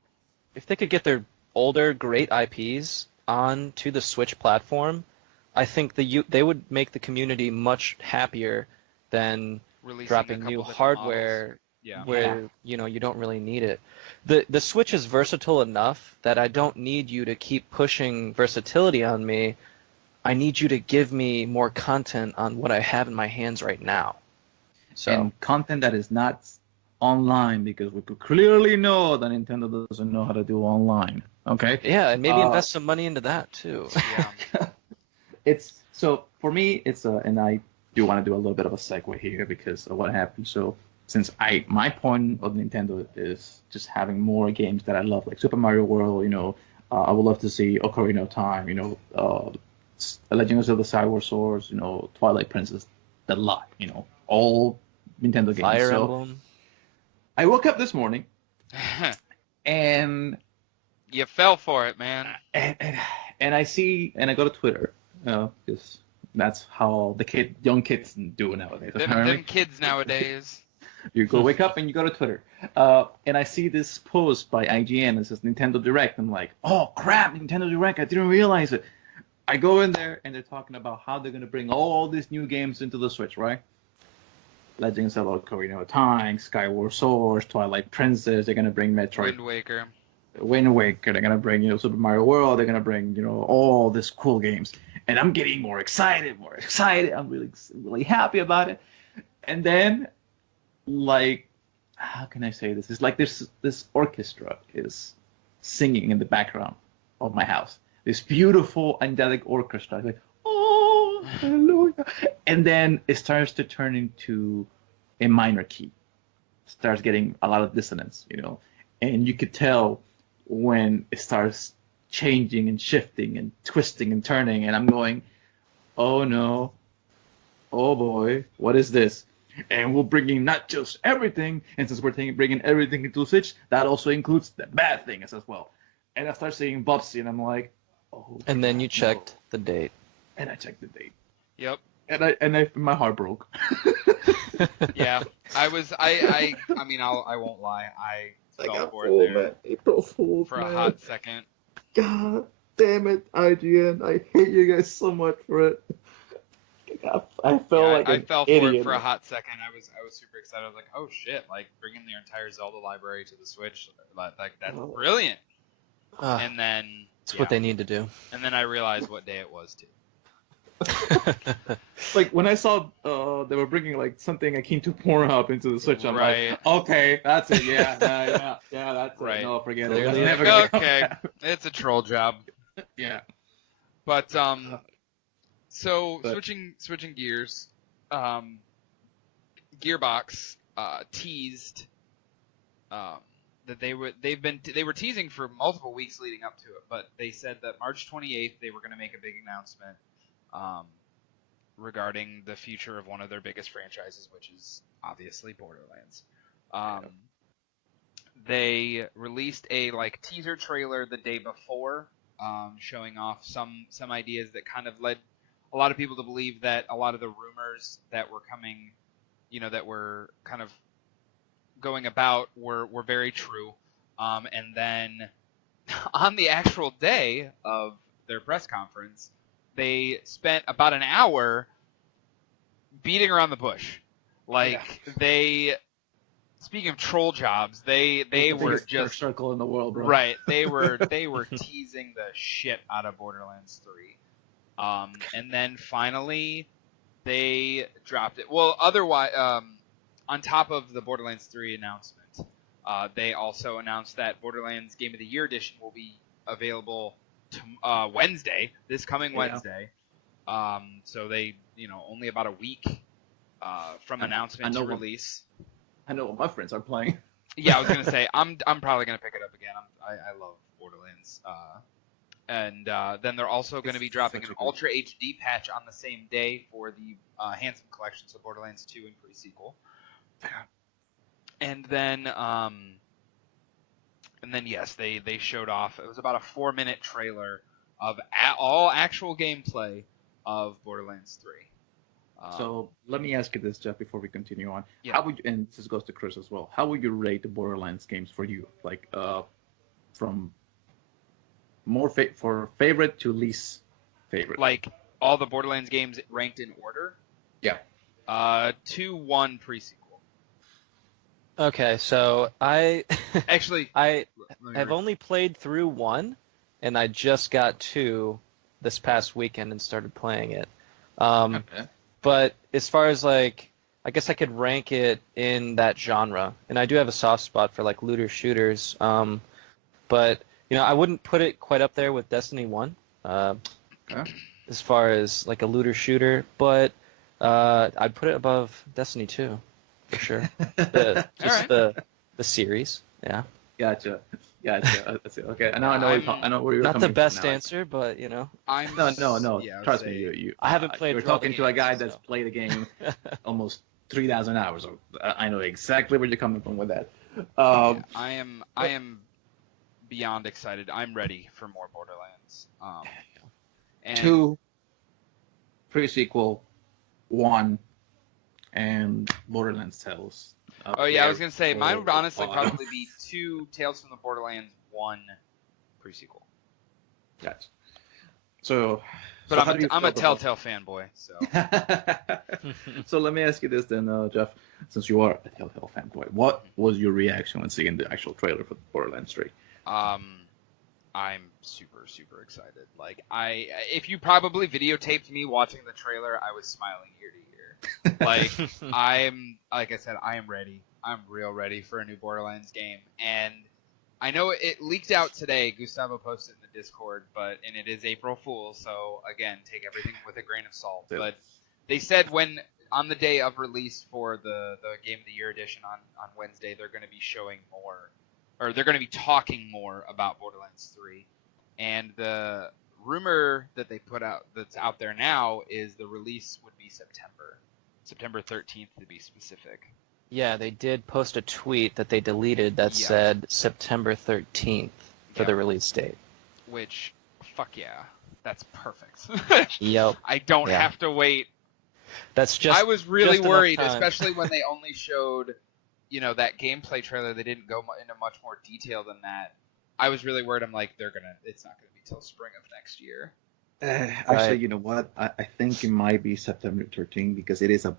If they could get their older great IPs onto the Switch platform, I think they would make the community much happier than releasing dropping new hardware where you don't really need it. The Switch is versatile enough that I don't need you to keep pushing versatility on me. I need you to give me more content on what I have in my hands right now. And content that is not online, because we could clearly know that Nintendo doesn't know how to do online. Okay. Yeah, and maybe invest some money into that too. Yeah. So for me, and I do want to do a little bit of a segue here because of what happened. So since my point of Nintendo is just having more games that I love, like Super Mario World. I would love to see Ocarina of Time. Legend of Zelda: Skyward Sword. Twilight Princess. The lot. All Nintendo games. Fire So Emblem. I woke up this morning and You fell for it, man. and I see and I go to Twitter, because that's how the young kids do it nowadays. Them kids nowadays. You go wake up and you go to Twitter, and I see this post by IGN that says Nintendo Direct. I'm like, oh crap, Nintendo Direct! I didn't realize it. I go in there and they're talking about how they're gonna bring all these new games into the Switch, right? Legend of Zelda: Ocarina of Time, Skyward Sword, Twilight Princess. They're gonna bring Metroid, Wind Waker. They're gonna bring Super Mario World. They're gonna bring all these cool games, and I'm getting more excited. I'm really happy about it, and then. Like, how can I say this? It's like this orchestra is singing in the background of my house. This beautiful angelic orchestra. It's like, oh, hallelujah. And then it starts to turn into a minor key. Starts getting a lot of dissonance, And you could tell when it starts changing and shifting and twisting and turning. And I'm going, oh no, oh boy, what is this? And we're bringing not just everything, and since we're bringing everything into Switch, that also includes the bad things as well. And I start seeing Bubsy, and I'm like, oh. And then you checked the date. And I checked the date. Yep. And my heart broke. Yeah, I mean, I won't lie. I fell for it there. Man. April Fool's, for a hot second. God damn it, IGN! I hate you guys so much for it. I felt I fell for it for a hot second. I was super excited. I was like, oh shit! Like bringing their entire Zelda library to the Switch, like that's brilliant. And then it's what they need to do. And then I realized what day it was too. Like when I saw they were bringing like something akin to Pornhub into the Switch, I'm like, okay, that's it. Yeah, that's it. No, forget it. Never like, okay, it's a troll job. Yeah. But switching gears, Gearbox teased that they were teasing for multiple weeks leading up to it, but they said that March 28th they were going to make a big announcement regarding the future of one of their biggest franchises, which is obviously Borderlands. They released a teaser trailer the day before, showing off some ideas that kind of led a lot of people to believe that a lot of the rumors that were coming, that were kind of going about were very true. And then on the actual day of their press conference, they spent about an hour beating around the bush. Speaking of troll jobs, they were just circle in the world, bro. Right. They were teasing the shit out of Borderlands 3. And then finally, they dropped it. Well, otherwise, on top of the Borderlands 3 announcement, they also announced that Borderlands Game of the Year Edition will be available Wednesday, this coming Wednesday. So they, only about a week from announcement to release. I know what my friends are playing. Yeah, I was gonna say I'm probably gonna pick it up again. I love Borderlands. And then they're also going to be dropping an Ultra HD patch on the same day for the Handsome Collection, so Borderlands 2 and pre-sequel. And then yes, they showed off. It was about a 4-minute trailer of all actual gameplay of Borderlands 3. So let me ask you this, Jeff, before we continue on. Yeah. How would you, and this goes to Chris as well, how would you rate the Borderlands games for you? From more for favorite to least favorite. Like all the Borderlands games ranked in order? Yeah. 2-1 pre-sequel. Okay, so I have only played through 1, and I just got 2 this past weekend and started playing it. Okay. But as far as I guess I could rank it in that genre, and I do have a soft spot for looter shooters. But I wouldn't put it quite up there with Destiny 1, as far as a looter shooter, but I'd put it above Destiny 2 for sure. Alright. The series, yeah. Gotcha. Okay, now I know I know where you're Not coming the best from now. answer, but I'm No. yeah, I would Trust me, say you. I haven't played You're for all talking the to a guy games, that's so. played the game almost 3,000 hours. So I know exactly where you're coming from with that. yeah, I am beyond excited. I'm ready for more Borderlands. And 2 pre-sequel, 1, and Borderlands Tales. oh yeah, I was gonna say mine would Oh, honestly bottom. probably be 2 Tales from the Borderlands, 1 pre-sequel. Gotcha. So, But how do you I'm a feel about- Telltale fanboy, so So let me ask you this then, Jeff. Since you are a Telltale fanboy, what was your reaction when seeing the actual trailer for Borderlands 3? I'm super excited. Like if you probably videotaped me watching the trailer, I was smiling ear to ear. Like like I said, I am ready. I'm real ready for a new Borderlands game. And I know it leaked out today. Gustavo posted in the Discord, and it is April Fool's, so again, take everything with a grain of salt. Yep. But they said on the day of release for the Game of the Year edition on Wednesday, they're going to be showing more, or they're going to be talking more about Borderlands 3. And the rumor that they put out that's out there now is the release would be September 13th to be specific. Yeah, they did post a tweet that they deleted that Yeah. said September 13th for the release date. Which, fuck yeah, that's perfect. Yep. I don't Yeah. have to wait. That's just. I was really just enough worried, time. especially when they only showed, that gameplay trailer. They didn't go into much more detail than that. I was really worried. I'm like, it's not gonna be till spring of next year. Actually, Right. you know what? I think it might be September 13th because it is a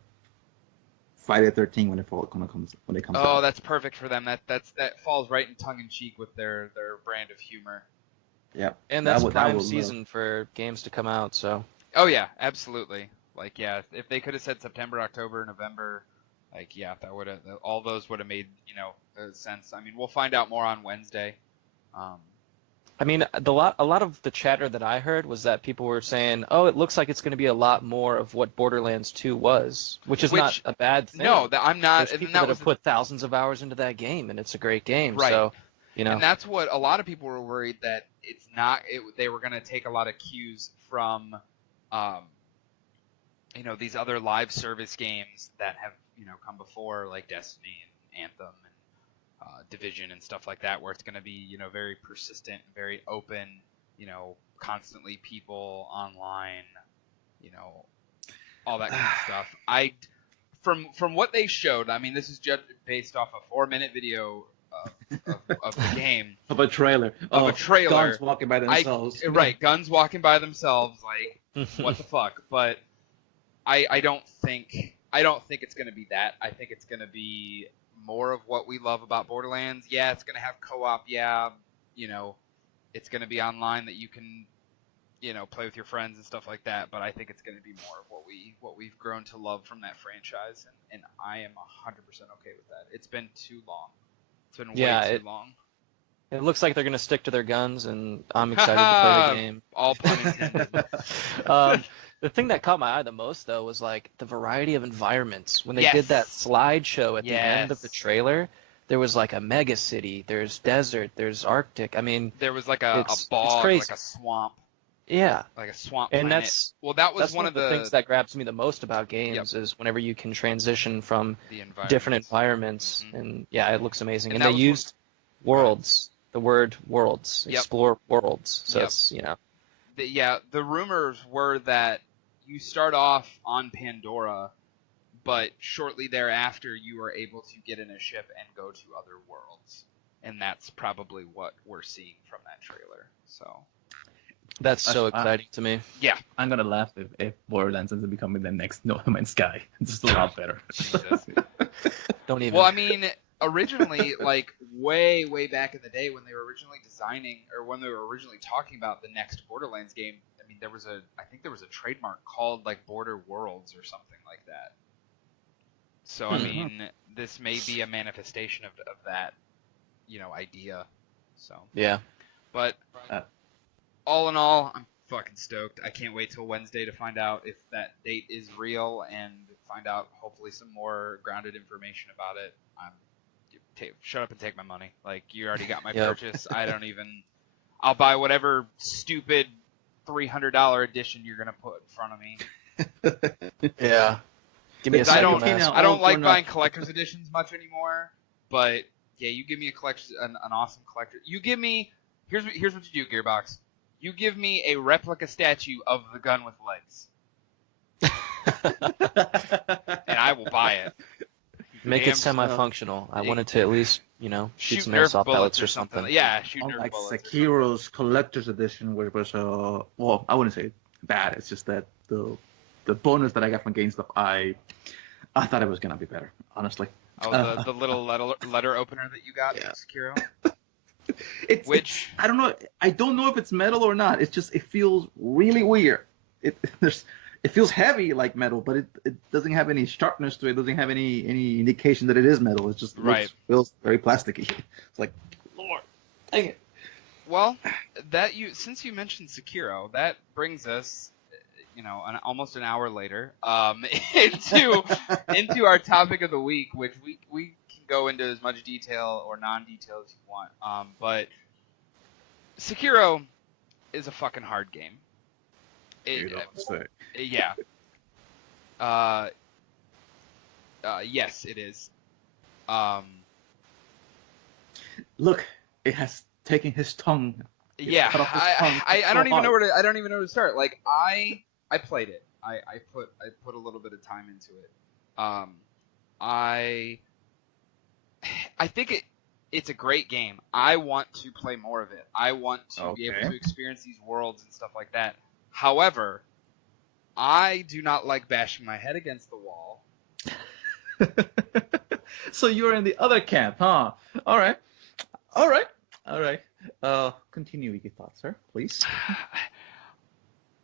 Friday 13 when it comes Oh, out. that's perfect for them. That falls right in tongue in cheek with their brand of humor. Yeah. And that's that prime would season for games to come out, so. Oh yeah, absolutely. Like yeah, if they could have said September, October, November, like yeah, that would have all those would have made sense. I mean, we'll find out more on Wednesday. I mean, a lot of the chatter that I heard was that people were saying, "Oh, it looks like it's going to be a lot more of what Borderlands 2 was," which is not a bad thing. No, I'm not. There's And people that that was have put thousands of hours into that game, and it's a great game. Right. So, And that's what a lot of people were worried that it's not. They were going to take a lot of cues from, these other live service games that have come before, like Destiny and Anthem and Division and stuff like that, where it's going to be very persistent, very open, constantly people online, all that kind of stuff. From what they showed, I mean, this is just based off a 4-minute video of the game. Of a trailer. Guns walking by themselves. Right, guns walking by themselves, like, what the fuck? But I don't think it's going to be that. I think it's going to be more of what we love about Borderlands. Yeah, it's going to have co-op. Yeah, it's going to be online that you can, play with your friends and stuff like that. But I think it's going to be more of what we've grown to love from that franchise, and I am 100% okay with that. It's been too long. It's been way too long. It looks like they're going to stick to their guns, and I'm excited to play the game. All pun intended. The thing that caught my eye the most, though, was like the variety of environments. When they Yes. did that slideshow at the end of the Yes. trailer, there was like a mega city, there's desert, there's Arctic. I mean, There was like a it's bog, crazy. like a swamp, yeah. like a swamp And planet. That was That's one of the things that grabs me the most about games is whenever you can transition from environments. different environments. Mhm. And yeah, it looks amazing. And And that they was used worlds, the word worlds, Yep. explore worlds. So Yep. it's, The rumors were that you start off on Pandora, but shortly thereafter you are able to get in a ship and go to other worlds. And that's probably what we're seeing from that trailer. So that's so That's- exciting to me. yeah, I'm gonna laugh if Borderlands ends up becoming the next No Man's Sky. It's just a lot better. Jesus. Don't even. Well, I mean, originally, like way back in the day when they were originally designing, or when they were originally talking about the next Borderlands game, I mean, I think there was a trademark called like Border Worlds or something like that. So I mean, this may be a manifestation of that, idea. So, yeah. but all in all, I'm fucking stoked. I can't wait till Wednesday to find out if that date is real and find out hopefully some more grounded information about it, shut up and take my money. Like, you already got my purchase. I'll buy whatever stupid $300 edition you're gonna put in front of me. Yeah. Give me a I I don't like buying collector's editions much anymore, but yeah, you give me an awesome collector. You give me here's what you do, Gearbox. You give me a replica statue of the gun with legs, and I will buy it. Make it semi-functional. I wanted to at least, shoot some airsoft pellets or something. Yeah, shoot Nerf bullets. Like Sekiro's collector's edition, where it was well, I wouldn't say bad. It's just that the bonus that I got from GameStop, I thought it was gonna be better, honestly. Oh, the little letter opener that you got, yeah. Sekiro. I don't know. I don't know if it's metal or not. It's just, it feels really weird. It feels heavy like metal, but it doesn't have any sharpness to it. It doesn't have any indication that it is metal. It just feels very plasticky. It's like, Lord, dang it. Well, since you mentioned Sekiro, that brings us, almost an hour later, into our topic of the week, which we can go into as much detail or non-detail as you want. But Sekiro is a fucking hard game. Yeah. Yes, it is. Look, it has taken his tongue. Yeah, I don't even know where to start. Like, I played it. I put a little bit of time into it. I think it's a great game. I want to play more of it. I want to be able to experience these worlds and stuff like that. However, I do not like bashing my head against the wall. So you're in the other camp, huh? All right. Continue with your thoughts, sir, please.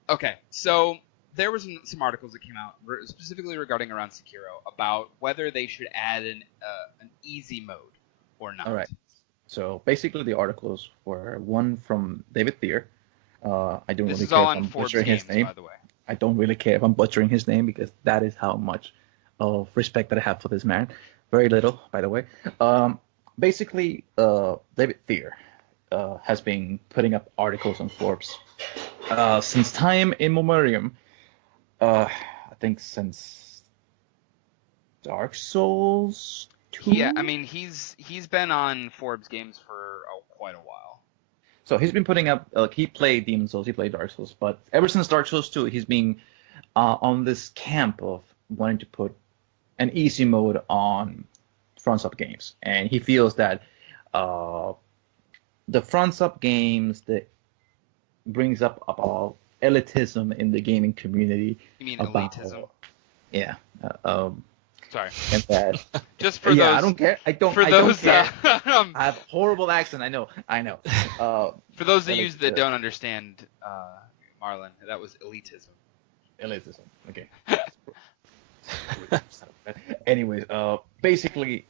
Okay, so there was some articles that came out specifically regarding around Sekiro about whether they should add an easy mode or not. All right. So basically, the articles were one from David Thier. I don't really care if I'm butchering his name. By the way. I don't really care if I'm butchering his name, because that is how much of respect that I have for this man. Very little, by the way. Basically, David Thier has been putting up articles on Forbes since time immemorial. I think since Dark Souls 2? Yeah, I mean, he's been on Forbes Games for quite a while. So he's been putting up, he played Demon Souls, he played Dark Souls, but ever since Dark Souls 2, he's been on this camp of wanting to put an easy mode on front-up games. And he feels that the front-up games that brings up about elitism in the gaming community. You mean elitism? Yeah. Sorry. And that. Just for those. Yeah, I don't care. I don't care. I have horrible accent. I know. For those of you that don't understand, Marlon, that was elitism. Elitism. Okay. Anyways, basically,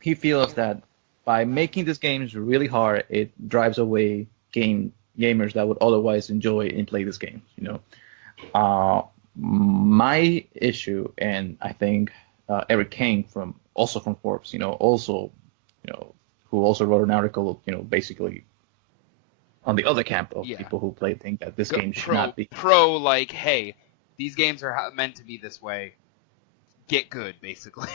he feels that by making these games really hard, it drives away gamers that would otherwise enjoy and play this game. My issue, and I think Eric Kane from Forbes, who also wrote an article, basically on the other camp of people who think that this game should not be like, hey, these games are meant to be this way. Get good, basically.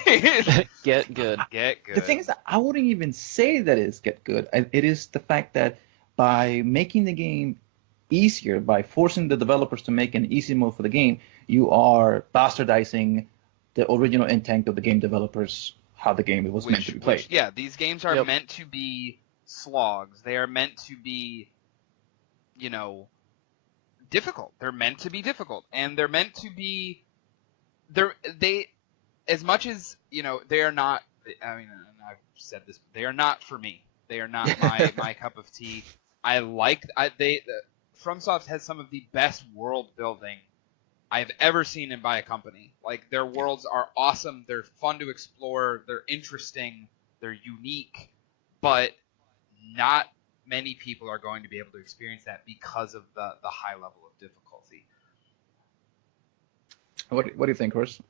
Get good. The thing is that I wouldn't even say that it's get good. It is the fact that by making the game easier, by forcing the developers to make an easy mode for the game, you are bastardizing the original intent of the game developers, how the game was meant to be played. Yeah, these games are meant to be slogs. They are meant to be, difficult. They're meant to be difficult, and they're meant to be. As much as they are not. I mean, I've said this. They are not for me. They are not my cup of tea. FromSoft has some of the best world building I've ever seen by a company. Like, their worlds are awesome. They're fun to explore. They're interesting. They're unique. But not many people are going to be able to experience that because of the high level of difficulty. What do you think, Chris?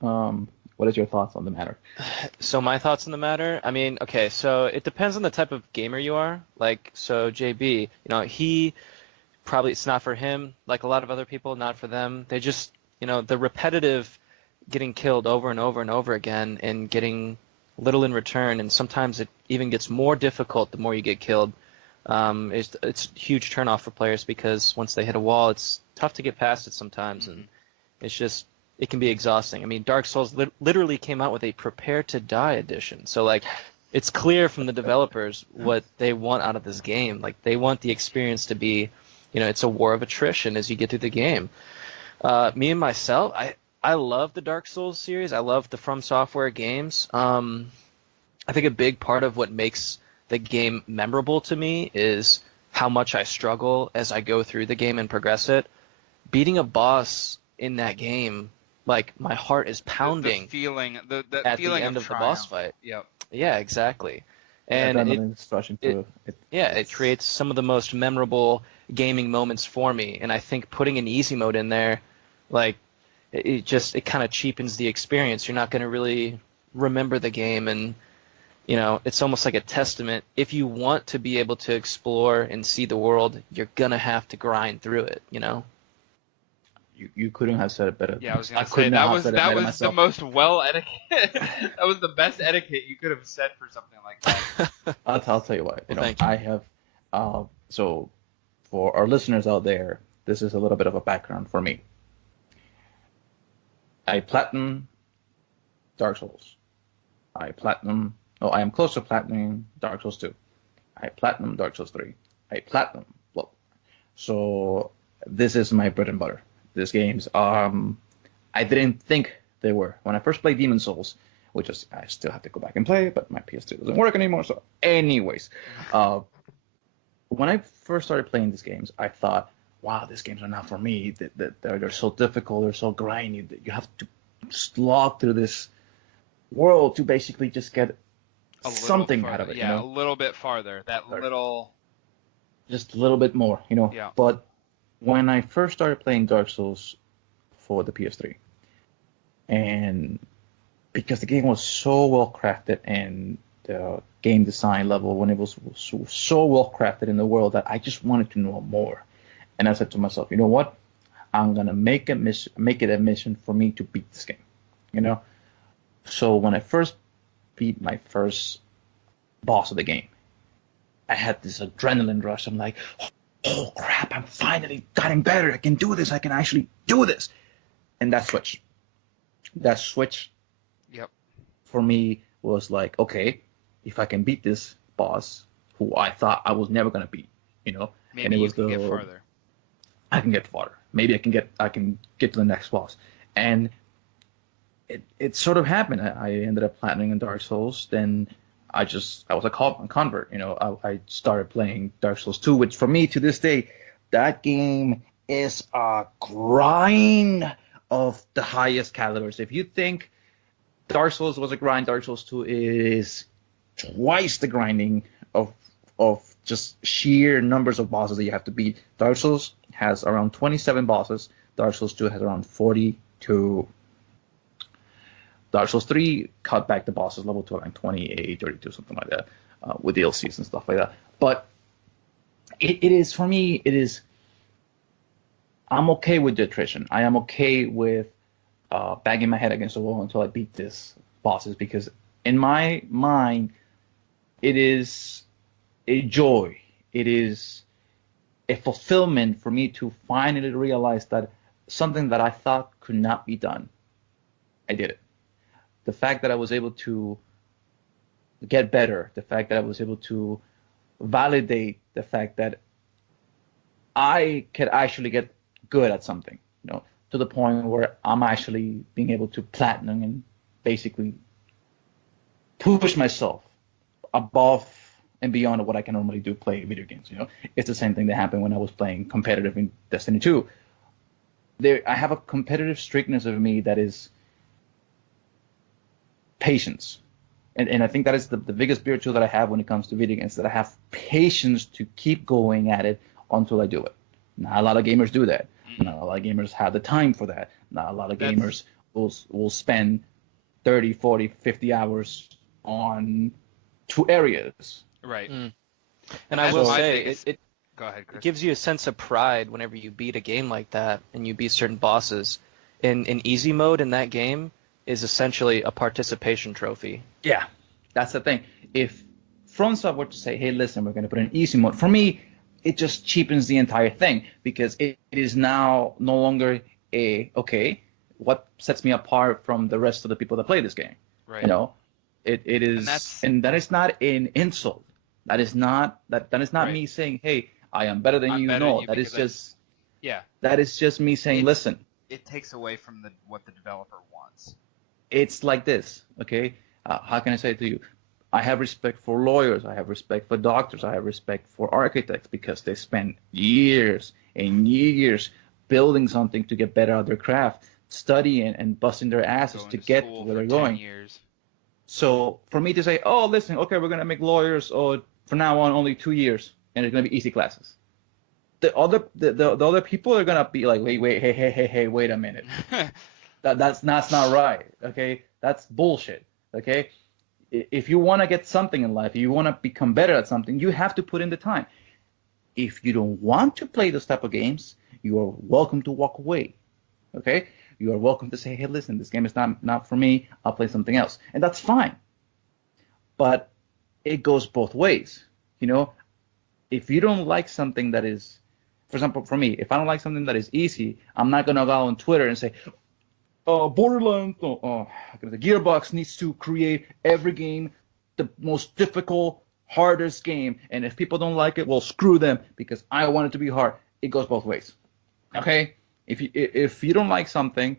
What is your thoughts on the matter? So my thoughts on the matter, I mean, okay, so it depends on the type of gamer you are. Like, so JB, he probably, it's not for him, like a lot of other people, not for them. They just, the repetitive getting killed over and over and over again and getting little in return, and sometimes it even gets more difficult the more you get killed. It's a huge turnoff for players because once they hit a wall, it's tough to get past it sometimes, and it can be exhausting. I mean, Dark Souls literally came out with a Prepare to Die edition, so like it's clear from the developers what they want out of this game. Like they want the experience to be, it's a war of attrition as you get through the game. Me and myself, I love the Dark Souls series. I love the From Software games. I think a big part of what makes the game memorable to me is how much I struggle as I go through the game and progress it. Beating a boss in that game, like my heart is pounding. The feeling, at feeling the end of the boss fight. Yep. Yeah, exactly. And it creates some of the most memorable gaming moments for me. And I think putting an easy mode in there, like it kind of cheapens the experience. You're not going to really remember the game, and it's almost like a testament. If you want to be able to explore and see the world, you're gonna have to grind through it. You couldn't have said it better. Yeah, I was gonna say that was the most etiquette. That was the best etiquette you could have said for something like that. I'll tell you what. Thank you. I have. So, for our listeners out there, this is a little bit of a background for me. I platinum Dark Souls. I am close to platinum Dark Souls 2. I platinum Dark Souls 3. I platinum. Well, so this is my bread and butter. These games, I didn't think they were. When I first played Demon Souls, which is, I still have to go back and play, but my PS2 doesn't work anymore. So anyways, when I first started playing these games, I thought, wow, these games are not for me. They're so difficult. They're so grindy. You have to slog through this world to basically just get something farther, out of it. Yeah, a little bit farther. Just a little bit more, Yeah. But when I first started playing Dark Souls for the PS3, and because the game was so well crafted and the game design level, when it was so well crafted in the world, that I just wanted to know more. And I said to myself, you know what? I'm gonna make it a mission for me to beat this game. So when I first beat my first boss of the game, I had this adrenaline rush. I'm like, oh crap, I'm finally getting better. I can do this. I can actually do this. And that switch, Yep. for me was like, okay, if I can beat this boss who I thought I was never gonna beat, Maybe and it was you can get farther. I can get farther. Maybe I can get to the next boss. And it sort of happened. I ended up platinum in Dark Souls. Then I was a convert. I started playing Dark Souls 2, which for me to this day, that game is a grind of the highest calibers. If you think Dark Souls was a grind, Dark Souls 2 is twice the grinding of just sheer numbers of bosses that you have to beat. Dark Souls has around 27 bosses. Dark Souls 2 has around 42. Dark Souls 3 cut back the bosses level to around 28, 32, something like that, with DLCs and stuff like that. But it is, for me, I'm okay with the attrition. I am okay with banging my head against the wall until I beat these bosses, because in my mind, it is a joy. It is a fulfillment for me to finally realize that something that I thought could not be done, I did it. The fact that I was able to get better, the fact that I was able to validate the fact that I could actually get good at something, to the point where I'm actually being able to platinum and basically push myself above and beyond what I can normally do, play video games. It's the same thing that happened when I was playing competitive in Destiny 2. I have a competitive strictness of me that is patience. And I think that is the biggest virtue that I have when it comes to video games, that I have patience to keep going at it until I do it. Not a lot of gamers do that. Not a lot of gamers have the time for that. Not a lot of gamers will spend 30, 40, 50 hours on 2 areas. Right. And And I that's will my say, biggest- it Go ahead, Chris. gives you a sense of pride whenever you beat a game like that and you beat certain bosses. In easy mode in that game is essentially a participation trophy. Yeah, that's the thing. If FromSoft were to say, hey, listen, we're going to put an easy mode, for me, it just cheapens the entire thing because it is now no longer okay, what sets me apart from the rest of the people that play this game? Right. You know, it is, and that is not an insult. That is not Right. me saying, hey, I am better than I'm you. better than No, you that is because just Yeah. that is just me saying, It's- listen, It takes away from what the developer wants. it's like this, okay? How can I say it to you? I have respect for lawyers. I have respect for doctors. I have respect for architects because they spend years and years building something to get better at their craft, studying and busting their asses Going to to get school where for they're 10 going. years. So for me to say, oh, listen, okay, we're going to make lawyers, or from now on only 2 years, and it's going to be easy classes. The other people are going to be like, wait, hey, wait a minute. That's not right, okay? That's bullshit, okay? If you want to get something in life, you want to become better at something, you have to put in the time. If you don't want to play those type of games, you are welcome to walk away, okay? You are welcome to say, hey, listen, this game is not for me. I'll play something else, and that's fine. But it goes both ways, you know? If you don't like something that is, for example, for me, if I don't like something that is easy, I'm not going to go on Twitter and say, Borderlands, Gearbox needs to create every game the most difficult, hardest game, and if people don't like it, well, screw them because I want it to be hard. It goes both ways, okay? If you don't like something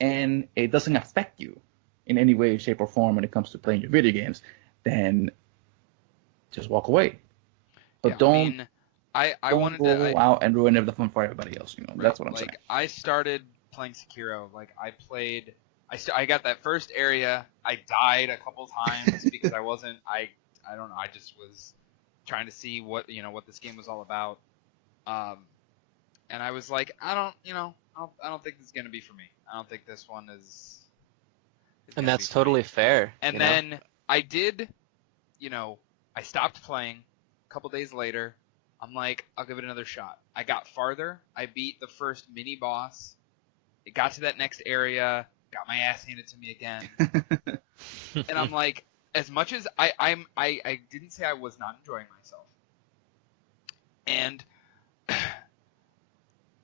and it doesn't affect you in any way, shape, or form when it comes to playing your video games, then just walk away. But Yeah, don't I don't wanted go to. out and ruin the fun for everybody else. You know, that's what I'm saying. I started playing Sekiro. I got that first area. I died a couple times because I don't know. I just was trying to see what this game was all about. And I was like, I don't think this is gonna be for me. I don't think this one is. And that's totally fair. And then I did, I stopped playing. A couple days later, I'm like, I'll give it another shot. I got farther. I beat the first mini boss. It got to that next area. Got my ass handed to me again. And I'm like, as much as I didn't say I was not enjoying myself. And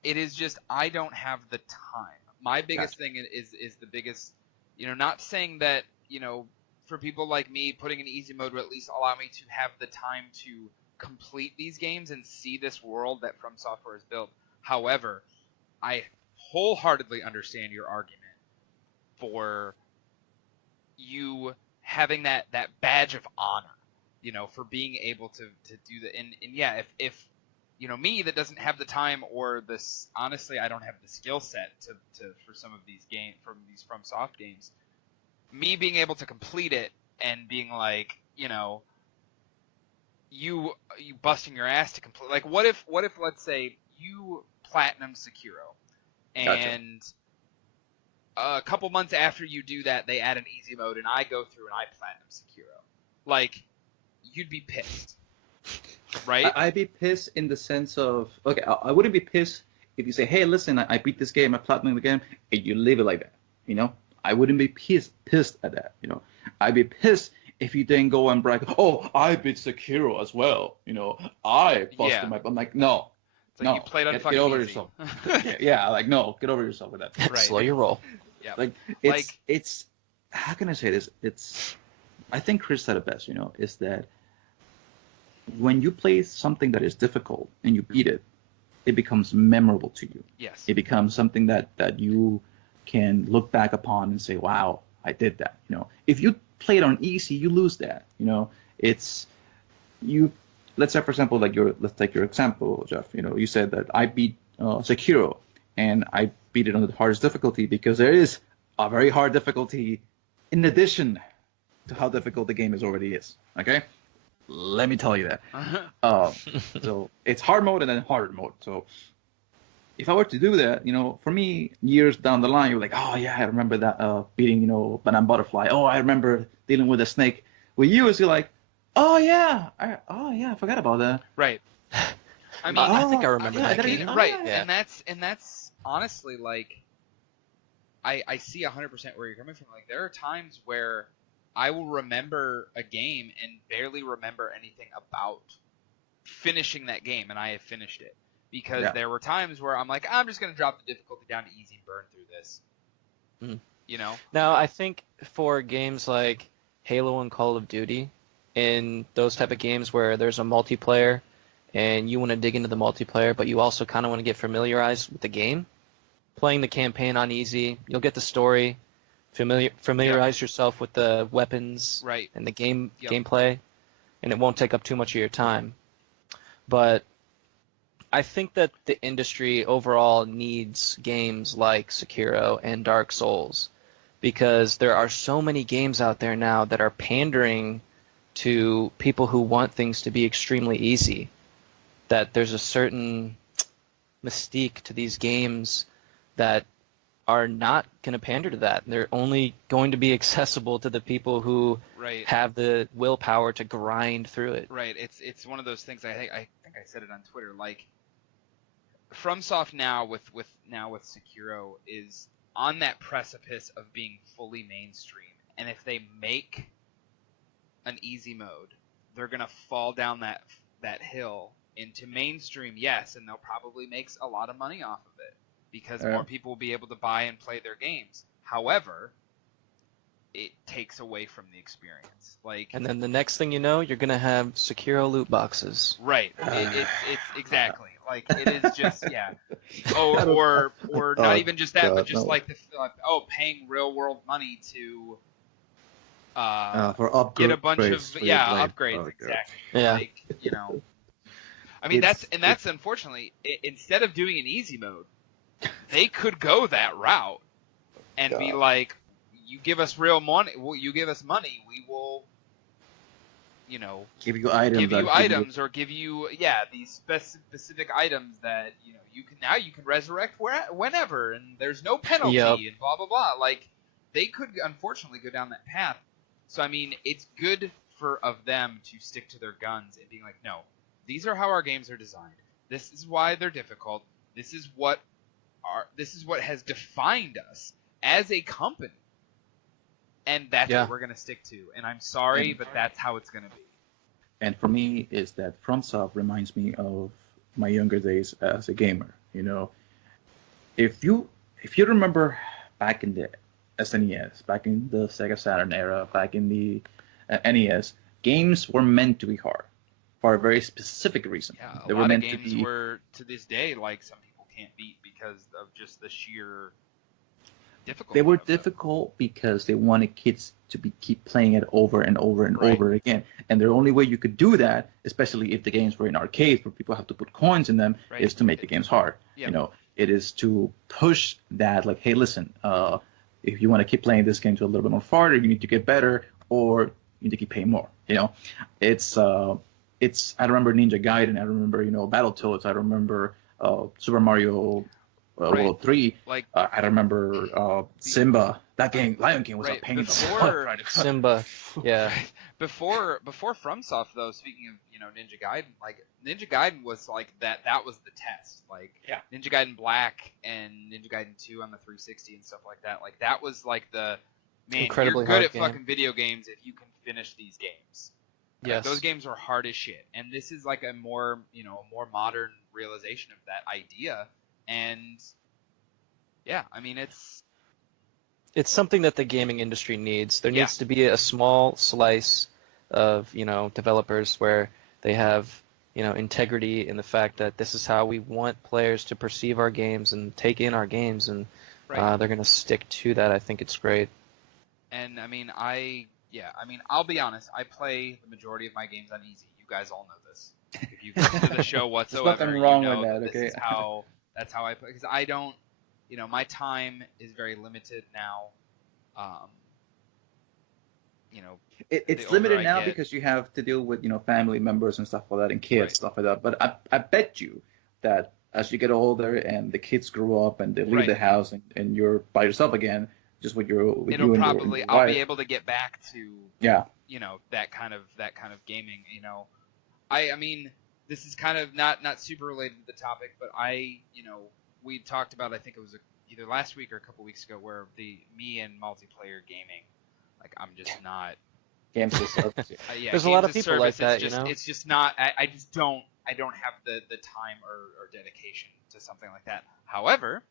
it is just I don't have the time. My biggest thing is the biggest, not saying that, for people like me, putting an easy mode would at least allow me to have the time to complete these games and see this world that From Software has built. However, I wholeheartedly understand your argument for you having that badge of honor, for being able to do that. And yeah, if me that doesn't have the time or this, honestly, I don't have the skill set to for some of these From Soft games, me being able to complete it and being like, you busting your ass to complete, like, what if let's say you platinum Sekiro and a couple months after you do that, they add an easy mode and I go through and I platinum Sekiro, like, you'd be pissed, right? I'd be pissed in the sense of, okay, I wouldn't be pissed if you say, hey, listen, I beat this game, I platinum the game, and you leave it like that, I wouldn't be pissed at that, I'd be pissed if you then go and brag, oh, I beat Sekiro as well, I busted my, I'm like, no. It's like you played on fucking get over easy. yourself. Yeah, like, no, get over yourself with that. Right. Slow your roll. Yeah. Like, it's, how can I say this? I think Chris said it best, is that when you play something that is difficult and you beat it, it becomes memorable to you. Yes. It becomes something that you can look back upon and say, wow, I did that. If you play it on easy, you lose that. It's you. Let's say, for example, let's take your example, Jeff. You said that I beat Sekiro, and I beat it on the hardest difficulty because there is a very hard difficulty in addition to how difficult the game already is. Okay, let me tell you that. So it's hard mode and then harder mode. So if I were to do that, for me, years down the line, you're like, oh yeah, I remember that beating, banana butterfly. Oh, I remember dealing with a snake. With you, it's like, oh yeah, I forgot about that. Right. I mean, I think I Oh, remember yeah, that game. right, Yeah. and that's honestly like I see 100% where you're coming from. Like there are times where I will remember a game and barely remember anything about finishing that game, and I have finished it because Yeah. there were times where I'm like, I'm just gonna drop the difficulty down to easy and burn through this. Mhm. You know? Now, I think for games like Halo and Call of Duty, in those type of games where there's a multiplayer and you want to dig into the multiplayer, but you also kind of want to get familiarized with the game, playing the campaign on easy, you'll get the story, familiarize yourself with the weapons Right. and the Yep. gameplay, and it won't take up too much of your time. But I think that the industry overall needs games like Sekiro and Dark Souls because there are so many games out there now that are pandering to people who want things to be extremely easy, that there's a certain mystique to these games that are not going to pander to that. They're only going to be accessible to the people who Right. have the willpower to grind through it. Right. It's one of those things. I think I said it on Twitter. Like FromSoft now with Sekiro is on that precipice of being fully mainstream, and if they make an easy mode, they're gonna fall down that hill into mainstream, yes, and they'll probably make a lot of money off of it because more people will be able to buy and play their games. However, it takes away from the experience. Like, And then the next thing you know, you're going to have Sekiro loot boxes. right, it's exactly like it is just or not even just that, but just like paying real world money to for upgrades, get a bunch of for your blade. upgrades, Oh, exactly. Yeah. Like, I mean It's- that's unfortunately instead of doing an easy mode, they could go that route and be like, you give us real money, you give us money, we will, give you items. give you that items or give you these specific items that you can resurrect whenever and there's no penalty and blah blah blah. Like they could unfortunately go down that path. So I mean, it's good of them to stick to their guns and being like, no, these are how our games are designed. This is why they're difficult. This is what has defined us as a company. And that's what we're going to stick to. And I'm sorry, but that's how it's going to be. And for me, is that FromSoft reminds me of my younger days as a gamer. If you remember back in the SNES, back in the Sega Saturn era, back in the NES, games were meant to be hard for a very specific reason. Yeah, they a were lot meant of games to be. were to this day like some people can't beat because of just the sheer difficulty. They were of difficult because they wanted kids to keep playing it over and over and over again. And the only way you could do that, especially if the games were in arcades where people have to put coins in them, is to make the games hard. Yep. It is to push that, like, hey, listen, if you want to keep playing this game to a little bit more farther, you need to get better, or you need to keep paying more. It's I remember Ninja Gaiden, I remember Battletoads, I remember Super Mario World 3. Like I remember Simba. That game, Lion King, was a pain in the butt. Simba, yeah. Before FromSoft though, speaking of Ninja Gaiden, like Ninja Gaiden was like that was the test. Like Ninja Gaiden Black and Ninja Gaiden 2 on the 360 and stuff like that. Like that was like the man, incredibly you're good hard at game. fucking video games if you can finish these games. Yes. Those games are hard as shit. And this is like a more modern realization of that idea. And yeah, I mean it's something that the gaming industry needs. There needs to be a small slice of, developers where they have, integrity in the fact that this is how we want players to perceive our games and take in our games, and they're going to stick to that. I think it's great. And I mean, I'll be honest. I play the majority of my games on easy. You guys all know this. If you listen to the show whatsoever, There's nothing wrong you know with that. This Okay. is that's how I play. Because I don't, my time is very limited now. It's the older limited I now get- because you have to deal with family members and stuff like that and kids, stuff like that. But I bet you that as you get older and the kids grow up and they leave Right. the house and you're by yourself again, just with your with It'll you and probably your I'll wife. be able to get back to Yeah. that kind of gaming. I mean, this is kind of not super related to the topic, but we talked about, I think it was either last week or a couple weeks ago, where me and multiplayer gaming, like, I'm just not. Games as service. Yeah, There's a lot games of as people service, like that, it's just, It's just not. I just don't. I don't have the time or dedication to something like that. However,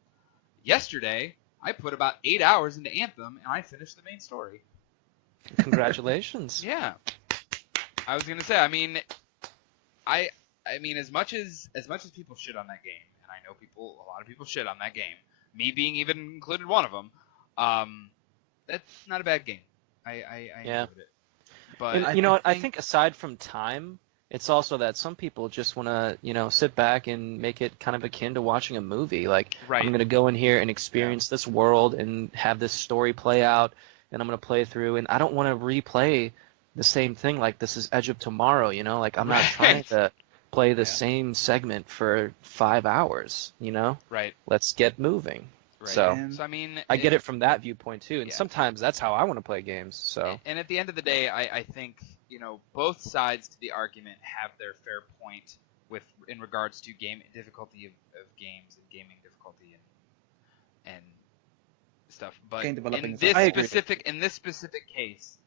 yesterday I put about 8 hours into Anthem and I finished the main story. Congratulations. Yeah. I was gonna say. I mean, I mean, as much as people shit on that game, and I know a lot of people shit on that game, me being even included one of them, that's not a bad game. I Yeah. enjoyed it. But And you know what? I think aside from time, it's also that some people just want to, sit back and make it kind of akin to watching a movie. Like, Right. I'm going to go in here and experience this world and have this story play out, and I'm going to play through. And I don't want to replay the same thing like this is Edge of Tomorrow, Like, I'm not trying to play the same segment for 5 hours, Right. Let's get moving. Right. So, I mean, I get it from that viewpoint too, and Yeah. sometimes that's how I want to play games. So, And at the end of the day, I think both sides to the argument have their fair point in regards to game difficulty of games and gaming difficulty and stuff. But Game developing in is- this I agree. specific case,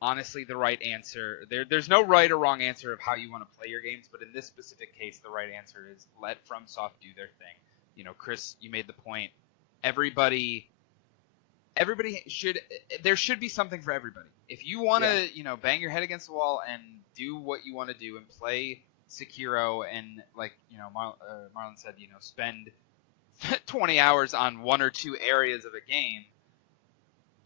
honestly, the right answer there's no right or wrong answer of how you want to play your games. But in this specific case, the right answer is let FromSoft do their thing. Chris, you made the point. Everybody there should be something for everybody. If you want to, bang your head against the wall and do what you want to do and play Sekiro and, like, Marlon said, spend 20 hours on one or two areas of a game,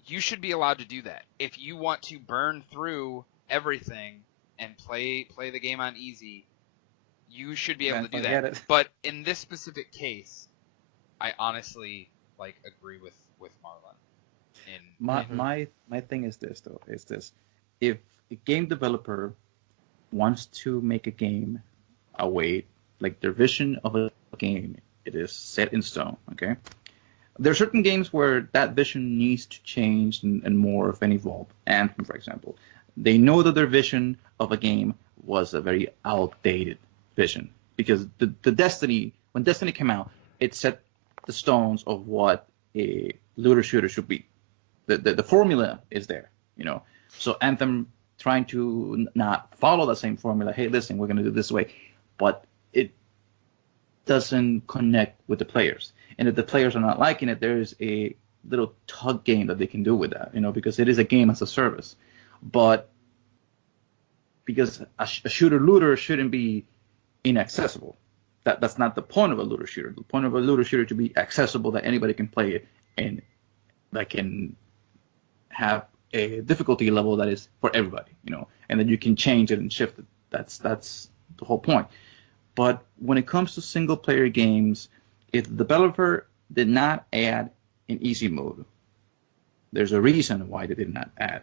you should be allowed to do that. If you want to burn through everything and play the game on easy, you should be able to do Forget that. it. But in this specific case, I honestly agree with Marlon. My thing is this though, if a game developer wants to make a game like their vision of a game, it is set in stone, okay? There are certain games where that vision needs to change and morph and evolve. Anthem, for example. They know that their vision of a game was a very outdated vision because when Destiny came out, it set the stones of what a looter shooter should be. The formula is there, So Anthem trying to not follow the same formula. Hey, listen, we're going to do it this way, but it doesn't connect with the players. And if the players are not liking it, there's a little tug game that they can do with that, because it is a game as a service. But because a shooter looter shouldn't be inaccessible. That's not the point of a looter shooter. The point of a looter shooter to be accessible, that anybody can play it and that can have a difficulty level that is for everybody, and then you can change it and shift it. That's the whole point. But when it comes to single player games, if the developer did not add an easy mode, there's a reason why they did not add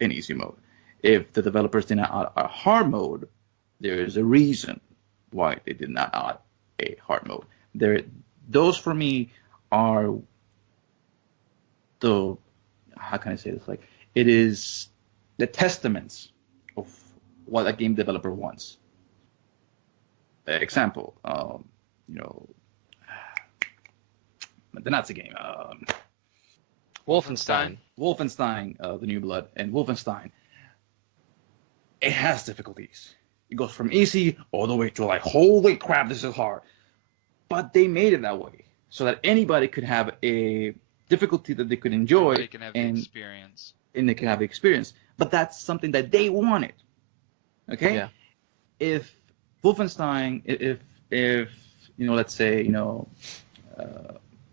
an easy mode. If the developers did not add a hard mode, there is a reason why they did not add a hard mode. Those for me are how can I say this? Like, it is the testaments of what a game developer wants. Example, the Nazi game, Wolfenstein. The New Blood, and Wolfenstein. It has difficulties. It goes from easy all the way to like, holy crap, this is hard. But they made it that way so that anybody could have a difficulty that they could enjoy, Everybody can have the experience. And they can have the experience. But that's something that they wanted. Okay? Yeah. If Wolfenstein, if let's say,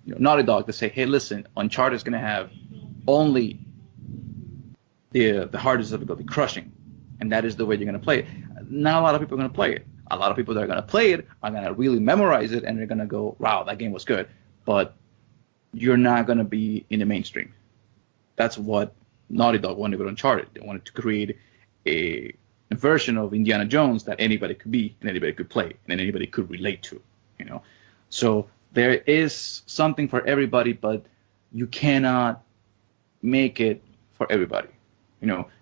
Naughty Dog, to say, hey, listen, Uncharted is going to have only the hardest difficulty, crushing, and that is the way you're going to play it. Not a lot of people are going to play it. A lot of people that are going to play it are going to really memorize it, and they're going to go, wow, that game was good. But you're not going to be in the mainstream. That's what Naughty Dog wanted with Uncharted. They wanted to create a version of Indiana Jones that anybody could be and anybody could play and anybody could relate to, So there is something for everybody, but you cannot make it for everybody.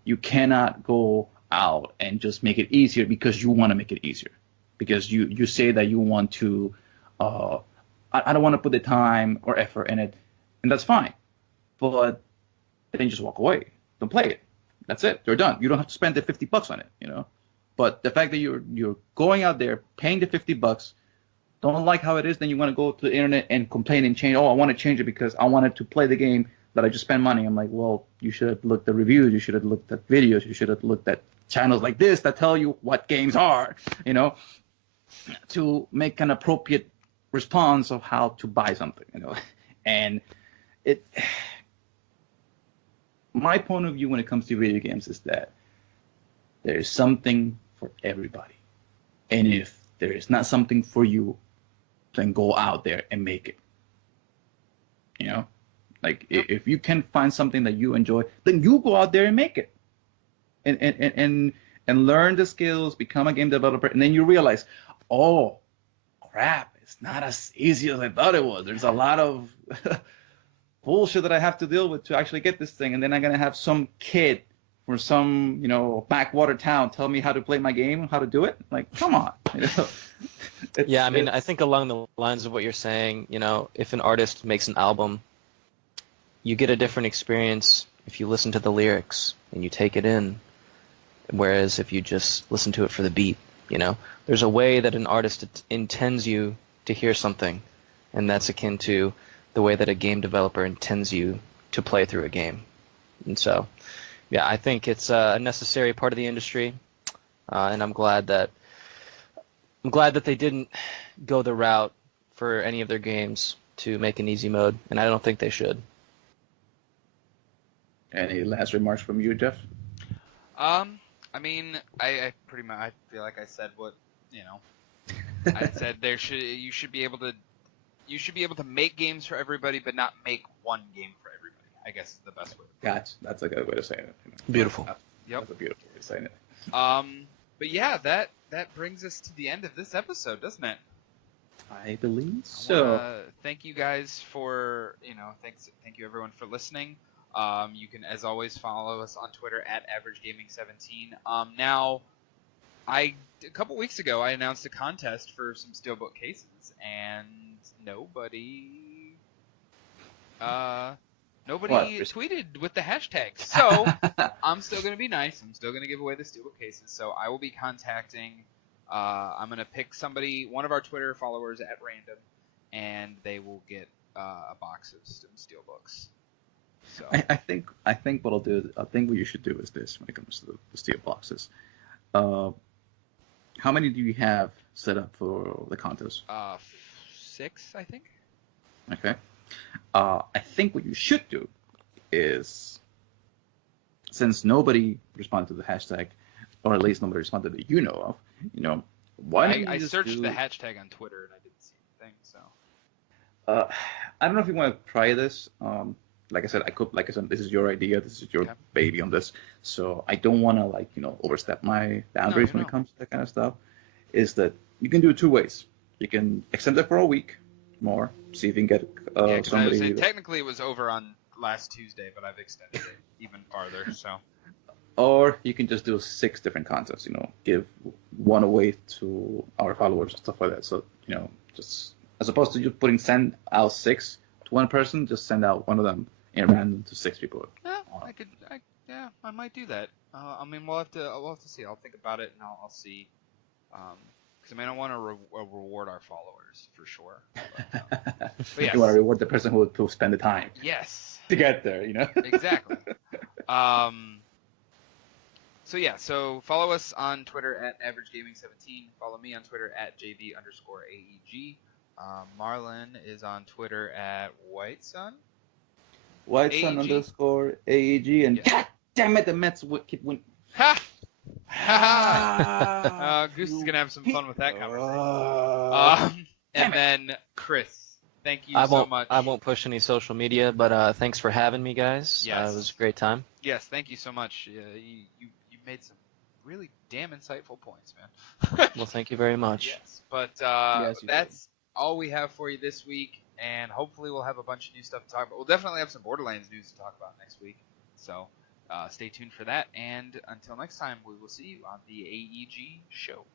You cannot go out and just make it easier because you want to make it easier. Because you say that you want to, I don't want to put the time or effort in it, and that's fine. But then just walk away. Don't play it. That's it. You're done. You don't have to spend the $50 on it. But the fact that you're going out there paying the $50, don't like how it is, then you want to go to the internet and complain and change. Oh, I want to change it because I wanted to play the game that I just spent money. I'm like, well, you should have looked at reviews. You should have looked at videos. You should have looked at channels like this that tell you what games are, to make an appropriate response of how to buy something, And my point of view when it comes to video games is that there is something for everybody. And if there is not something for you, then go out there and make it. Like if you can find something that you enjoy, then you go out there and make it. And learn the skills, become a game developer, and then you realize, oh crap, it's not as easy as I thought it was. There's a lot of bullshit that I have to deal with to actually get this thing, and then I'm gonna have some kid from some backwater town tell me how to play my game, how to do it. Like, come on. Yeah, I mean, I think along the lines of what you're saying, if an artist makes an album, you get a different experience if you listen to the lyrics and you take it in, whereas if you just listen to it for the beat, there's a way that an artist intends you to hear something, and that's akin to the way that a game developer intends you to play through a game. And so, yeah, I think it's a necessary part of the industry, and I'm glad that they didn't go the route for any of their games to make an easy mode, and I don't think they should. Any last remarks from you, Jeff? I mean, I pretty much, I feel like I said what, I said you should be able to make games for everybody, but not make one game for everybody. I guess is the best way. Gotcha. That's a good way to say it. Beautiful. Yep. That's a beautiful way to say it. But yeah, that brings us to the end of this episode, doesn't it? I believe so. Thank you guys for, thank you everyone for listening. You can, as always, follow us on Twitter at AverageGaming17. Now, a couple weeks ago, I announced a contest for some Steelbook cases, and nobody tweeted with the hashtag. So I'm still going to be nice. I'm still going to give away the Steelbook cases. So I will be contacting. I'm going to pick one of our Twitter followers at random, and they will get a box of Steelbooks. So. I think what I'll do. I think what you should do is this when it comes to the steel boxes. How many do you have set up for the contest? 6, I think. Okay. I think what you should do is, since nobody responded to the hashtag, or at least nobody responded that you know of, why don't I searched the hashtag on Twitter and I didn't see anything. So. I don't know if you want to try this. Like I said, this is your idea. This is your baby on this. So I don't want to overstep my boundaries when it comes to that kind of stuff. Is that you can do it 2 ways. You can extend it for a week more, see if you can get somebody. Technically, it was over on last Tuesday, but I've extended it even farther. So. Or you can just do 6 different contests. Give one away to our followers and stuff like that. So just as opposed to just send out 6 to one person, just send out one of them in random to 6 people. Yeah, I might do that. I mean, we'll have to see. I'll think about it and I'll see. Because I want to reward our followers for sure. But yes. You want to reward the person who spend the time. Yes. To get there, Exactly. So follow us on Twitter at AverageGaming17. Follow me on Twitter at JV_AEG. Marlon is on Twitter at WhiteSun. WhiteSun_AEG. And God damn it, the Mets keep winning. Ha! Goose is going to have some fun with that conversation. And then Chris, thank you so much. I won't push any social media, but thanks for having me, guys. Yes. It was a great time. Yes, thank you so much. You made some really damn insightful points, man. Well, thank you very much. Yes, but all we have for you this week, and hopefully we'll have a bunch of new stuff to talk about. We'll definitely have some Borderlands news to talk about next week, so stay tuned for that. And until next time, we will see you on the AEG show.